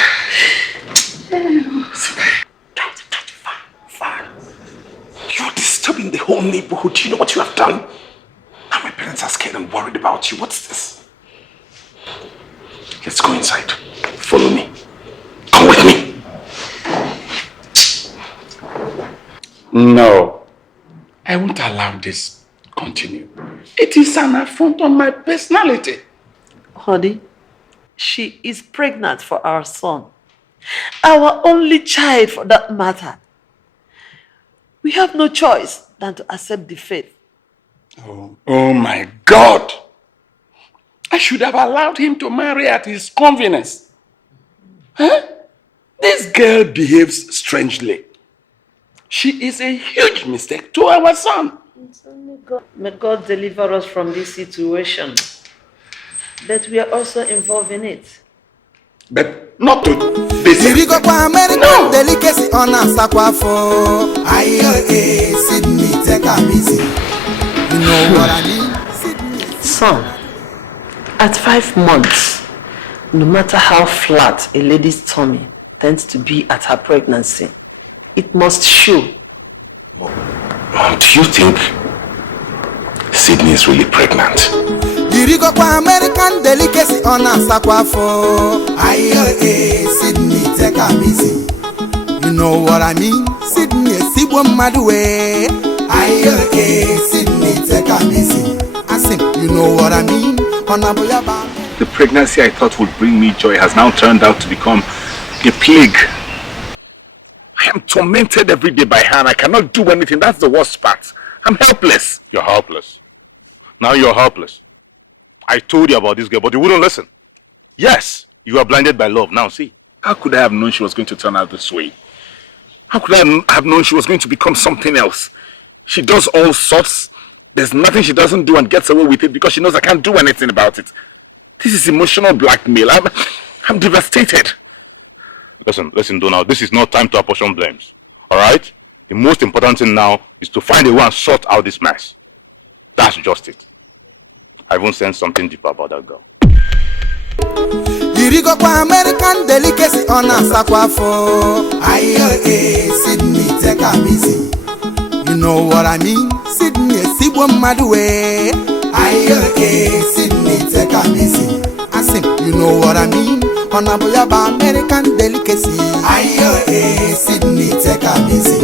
Try to fine. You're disturbing the whole neighborhood. Do you know what you have done? Now my parents are scared and worried about you. What's this? Let's go inside. Follow me. Come with me. No, I won't allow this to continue. It is an affront on my personality. Honey, she is pregnant for our son. Our only child for that matter. We have no choice than to accept the faith. Oh my God! I should have allowed him to marry at his convenience. Huh? This girl behaves strangely. She is a huge mistake to our son. It's only God. May God deliver us from this situation. But we are also involved in it. But not to this extent. No! Delicacy on a sakwafo. Sydney, take a easy. Son, at 5 months, no matter how flat a lady's tummy tends to be at her pregnancy, it must show. Mom, do you think Sydney is really pregnant? American delicacy on a sakwafo. Sydney, take a easy. You know what I mean? Sydney, Sibwa Madwe. Sydney, take a easy. I say, you know what I mean? The pregnancy I thought would bring me joy has now turned out to become a plague. I am tormented every day by her and I cannot do anything. That's the worst part. I'm helpless. You're helpless. Now you're helpless. I told you about this girl, but you wouldn't listen. Yes, you are blinded by love. Now see, How could I have known she was going to turn out this way? How could I have known she was going to become something else? She does all sorts. There's nothing she doesn't do and gets away with it because she knows I can't do anything about it. This is emotional blackmail. I'm devastated. Listen, Donald, this is not time to apportion blames. Alright? The most important thing now is to find a way and sort out this mess. That's just it. I won't sense something deeper about that girl. Irigo kwa American delicacy on a sakwafo. Aye, Sydney, take a easy. You know what I mean? Sydney, Sibo Madwe. Aye, Sydney, take a easy. I say, you know what I mean? On a boyaba American delicacy. Aye, Sydney, take a easy.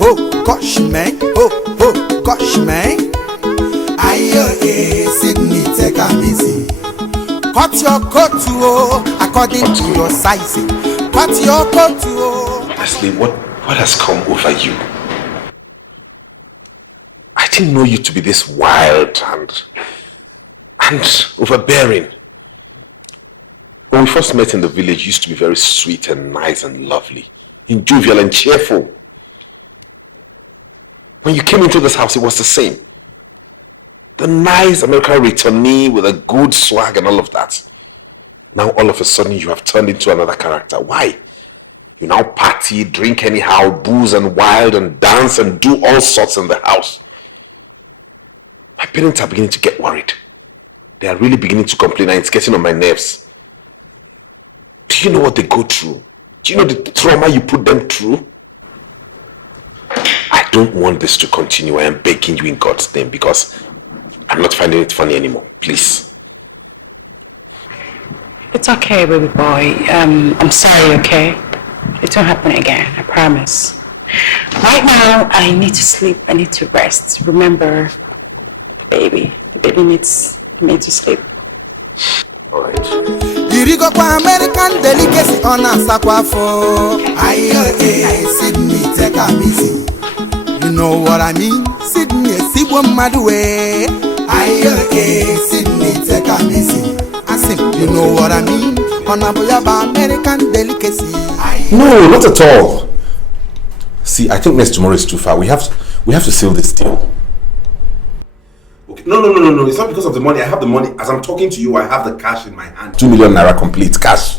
Oh, gosh, man. Oh, gosh, man. Aye, Sydney, take a easy. Cut your coat according to your size. Cut your coat. Honestly, what has come over you? I didn't know you to be this wild and overbearing. When we first met in the village, you used to be very sweet and nice and lovely, and jovial and cheerful. When you came into this house, it was the same. The nice American returnee with a good swag and all of that. Now all of a sudden you have turned into another character. Why? You now party, drink anyhow, booze and wild and dance and do all sorts in the house. My parents are beginning to get worried. They are really beginning to complain and it's getting on my nerves. Do you know what they go through? Do you know the trauma you put them through? I don't want this to continue. I am begging you in God's name because I'm not finding it funny anymore. Please. It's okay, baby boy. I'm sorry, okay? It won't happen again, I promise. Right now, I need to sleep. I need to rest. Remember, the baby needs me to sleep. Alright. Irigo kwa American delicacy on a sakwafo. Aye, Sydney, take a easy. You know what I mean? Sydney, Sibo Madwe. Aye, Sydney, take a easy. I say, you know what I mean? On a boyaba American delicacy. No, not at all. See, I think next tomorrow is too far. We have to seal this deal. Okay. No. It's not because of the money. I have the money. As I'm talking to you, I have the cash in my hand. 2 million naira complete cash.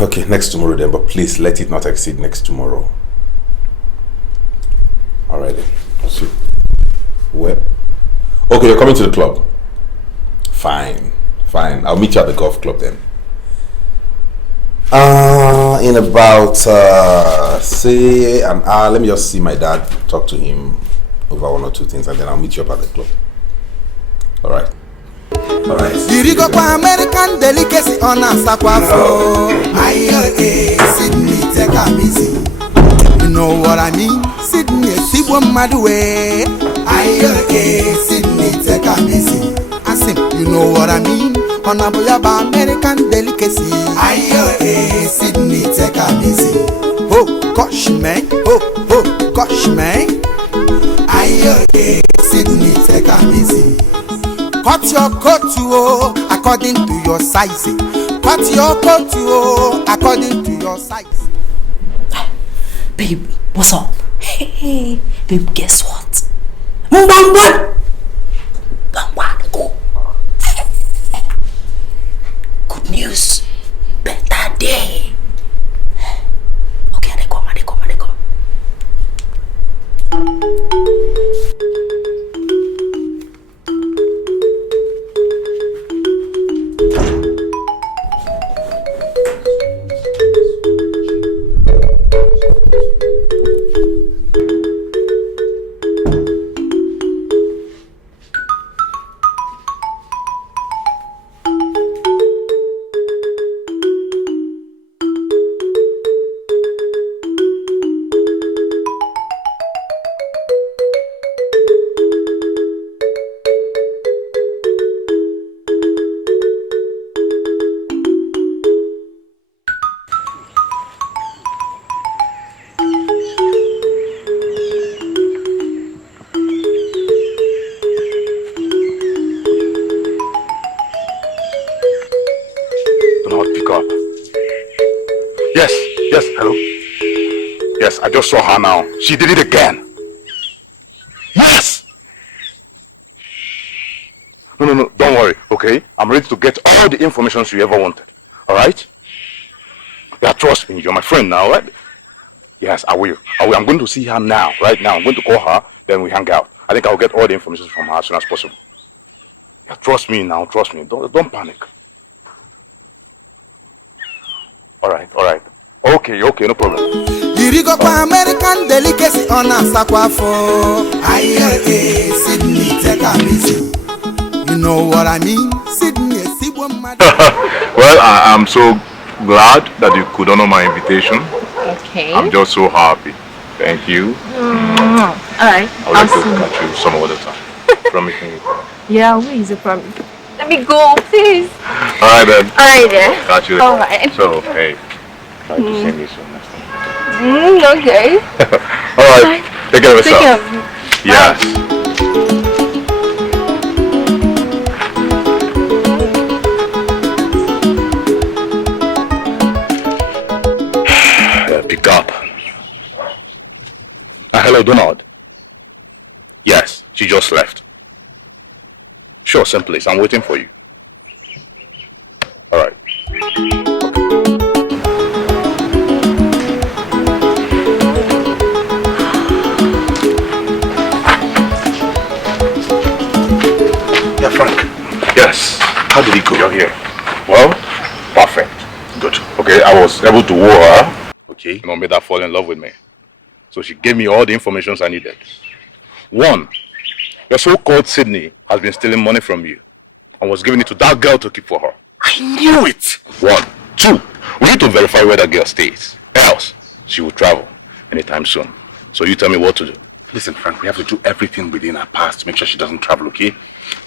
Okay, next tomorrow then, but please let it not exceed next tomorrow. Alright then. See. Where? Okay, you're coming to the club. Fine. I'll meet you at the golf club then. In about say an hour. Let me just see my dad, talk to him over one or two things, and then I'll meet you up at the club. Alright. Irigo kwa American delicacy on a sakwafo. Aye, Sydney, take a easy. You know what I mean? Sydney, Sibo Madwe. Aye, Sydney, take a easy. I say, you know what I mean? On a boyaba American delicacy. Aye, Sydney, take a easy. Oh, gosh, man. Oh, gosh, man. Aye, Sydney, take a easy. Cut your coat according to your size. Cut your coat according to your size. Babe, what's up? Hey, babe, guess what? Go. Good news. Better day. Okay, they come. I just saw her now. She did it again. Yes! No, don't worry, okay? I'm ready to get all the information you ever wanted. Alright? Yeah, trust me, you're my friend now, right? Yes, I will. I'm going to see her now, right now. I'm going to call her, then we hang out. I think I'll get all the information from her as soon as possible. Yeah, trust me now, trust me. Don't panic. Alright. Okay, no problem. American delicacy on a sakwafo. Sydney, take a busy. You know what I mean? Sydney, Well, I'm so glad that you could honor my invitation. Okay. I'm just so happy. Thank you. Alright. I would like to catch you some other time. Promise me. Yeah, where is the problem? Let me go, please. Alright then. Alright then. Catch you. Alright. So, hey, try to see me soon next time. Okay. Alright. Take care of yourself. Take care of you. Yes. Pick up. Hello, Donald. Yes, she just left. Sure, same place. I'm waiting for you. All right. Okay. Yeah, Frank. Yes. How did it go? You're here. Well, perfect. Good. Okay, I was able to woo her. Okay. Made her fall in love with me. So she gave me all the information I needed. One, your so-called Sydney has been stealing money from you and was giving it to that girl to keep for her. I knew it! 1, 2, we need to verify where that girl stays. Else, she will travel anytime soon. So you tell me what to do. Listen, Frank, we have to do everything within our past to make sure she doesn't travel, okay?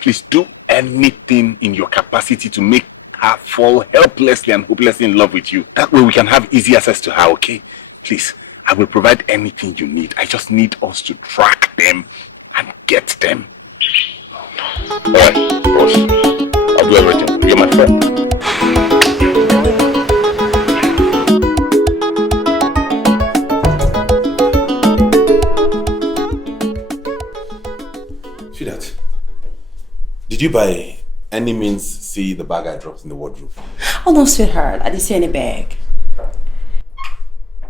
Please do anything in your capacity to make her fall helplessly and hopelessly in love with you. That way we can have easy access to her, okay? Please, I will provide anything you need. I just need us to track them and get them. Alright, boss. I'll do everything for you. You're my friend. Sweetheart, did you by any means see the bag I dropped in the wardrobe? Oh no, sweetheart, I didn't see any bag.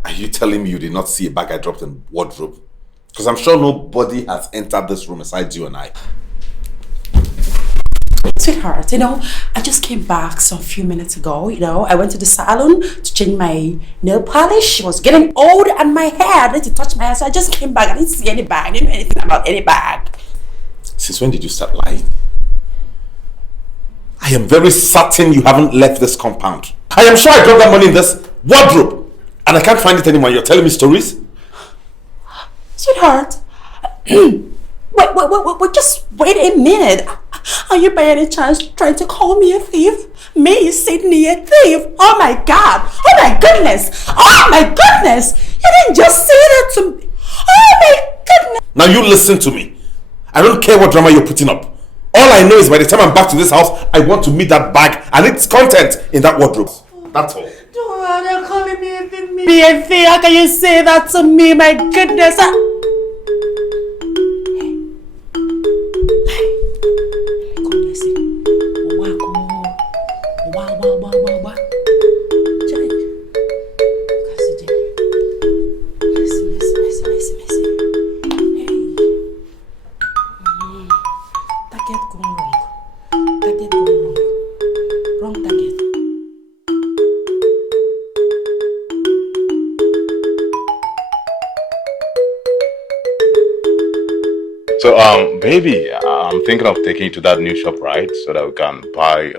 Are you telling me you did not see a bag I dropped in the wardrobe? Because I'm sure nobody has entered this room besides you and I. Sweetheart, I just came back some few minutes ago, I went to the salon to change my nail polish. It was getting old and my hair, I need to touch my hair, so I just came back. I didn't see any bag, I didn't know anything about any bag. Since when did you start lying? I am very certain you haven't left this compound. I am sure I dropped that money in this wardrobe and I can't find it anymore. You're telling me stories? Sweetheart, wait, just wait a minute. Are you by any chance trying to call me a thief? Me, Sydney, a thief? Oh my God! Oh my goodness! Oh my goodness! You didn't just say that to me. Oh my goodness! Now you listen to me. I don't care what drama you're putting up. All I know is by the time I'm back to this house, I want to meet that bag and its content in that wardrobe. That's all. Don't you're calling me a thief. How can you say that to me? My goodness! So, baby, I'm thinking of taking you to that new shop, right? So that we can buy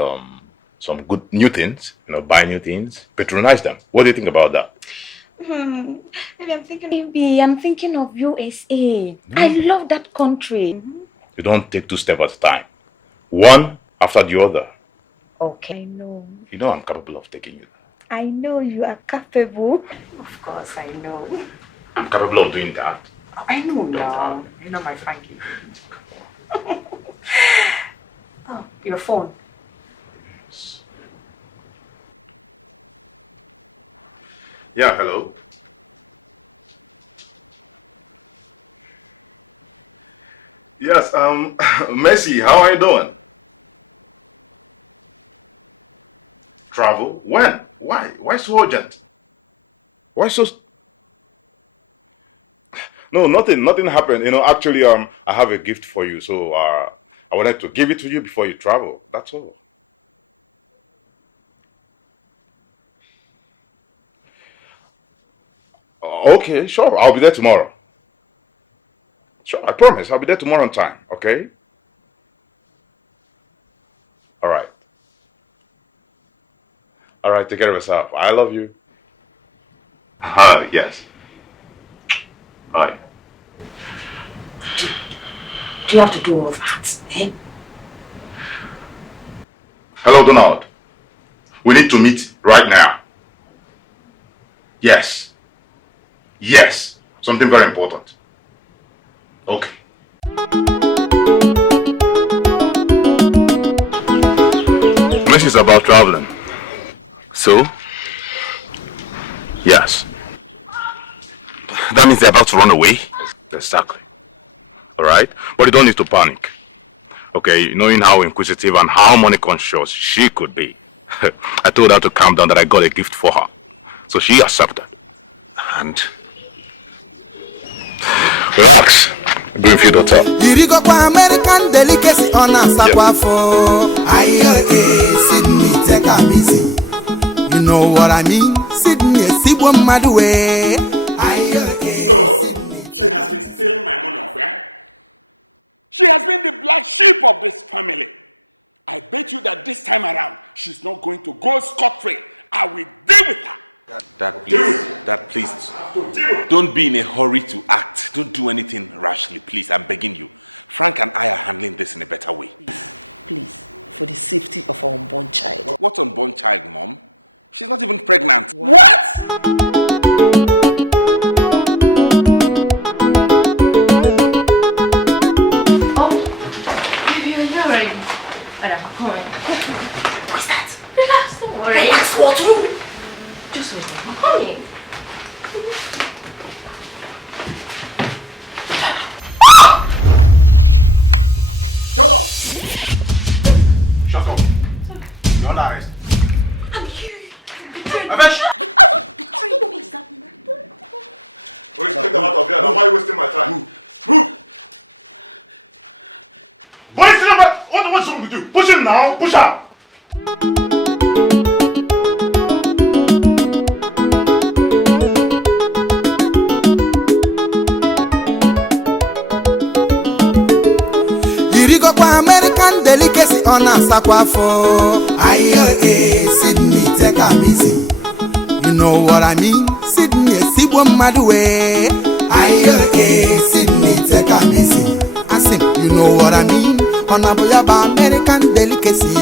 some good new things, buy new things, patronize them. What do you think about that? Maybe I'm thinking of USA. I love that country. You don't take 2 steps at a time. One after the other. Okay, I know. You know I'm capable of taking you there. I know you are capable. Of course, I know. I'm capable of doing that. I know now. You know my Frankie. Oh, your phone. Yeah, hello. Yes, Messi, how are you doing? Travel? When? Why? Why so urgent? Why so... No, nothing happened. You know, actually, I have a gift for you, so I wanted to give it to you before you travel. That's all. Okay, sure. I'll be there tomorrow. Sure, I promise. I'll be there tomorrow on time, okay? All right. All right, take care of yourself. I love you. Yes. Bye. Do you have to do all that, eh? Hello, Donald. We need to meet right now. Yes. Yes. Something very important. Okay. Message is about traveling. So? Yes. That means they're about to run away? Exactly. Alright? But you don't need to panic. Okay, knowing how inquisitive and how money conscious she could be. I told her to calm down, that I got a gift for her. So she accepted. And? Relax. Green field hotel. Irigo kwa American delicacy on a sakwafo. Sydney take a easy. You know what I mean? Sydney, Sibo Madwe. So, she has been stealing my money, okay? She has been the black sheep of this family. I bet you that this time around, she's not going to go scot-free. I will deal with her. Dad, please, don't be in a hurry to act. Don't do anything rashly, please. I'm begging you. Frank and I are handling this in a better way. Please, for the safety of our unborn child. What's unborn child, Mom? She's not even pregnant. What? What's that? Relax, don't worry. Relax, what? Just wait. I'm coming. Shut up! Shut up. You're under arrest. I'm here. Avesh! I'm betrayed. What is that? Please take them out of here. Now, why are you wasting my time? Move! Boys, what's wrong with you? Push him now. Push her. Irigo kwa American delicacy on a sakwafo. Sydney take a easy. You know what I mean? Sydney, Sibo Madwe. Sydney take a easy. I say, you know what I mean? On a boyaba American delicacy.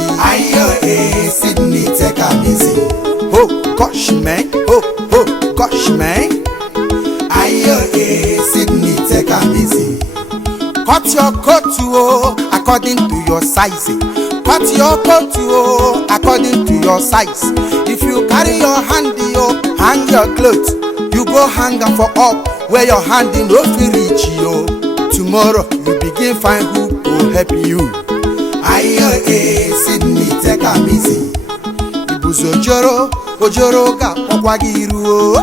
Sydney take a easy. Oh gosh man, oh gosh man. Sydney take a easy. Cut your coat according to your size. Cut your coat according to your size. If you carry your handy, hang your clothes. You go hang them for up where your handy no fit reach you. Tomorrow you begin find who will help you. Sydney take a easy. Ibuzo ojoro ga okwagiru.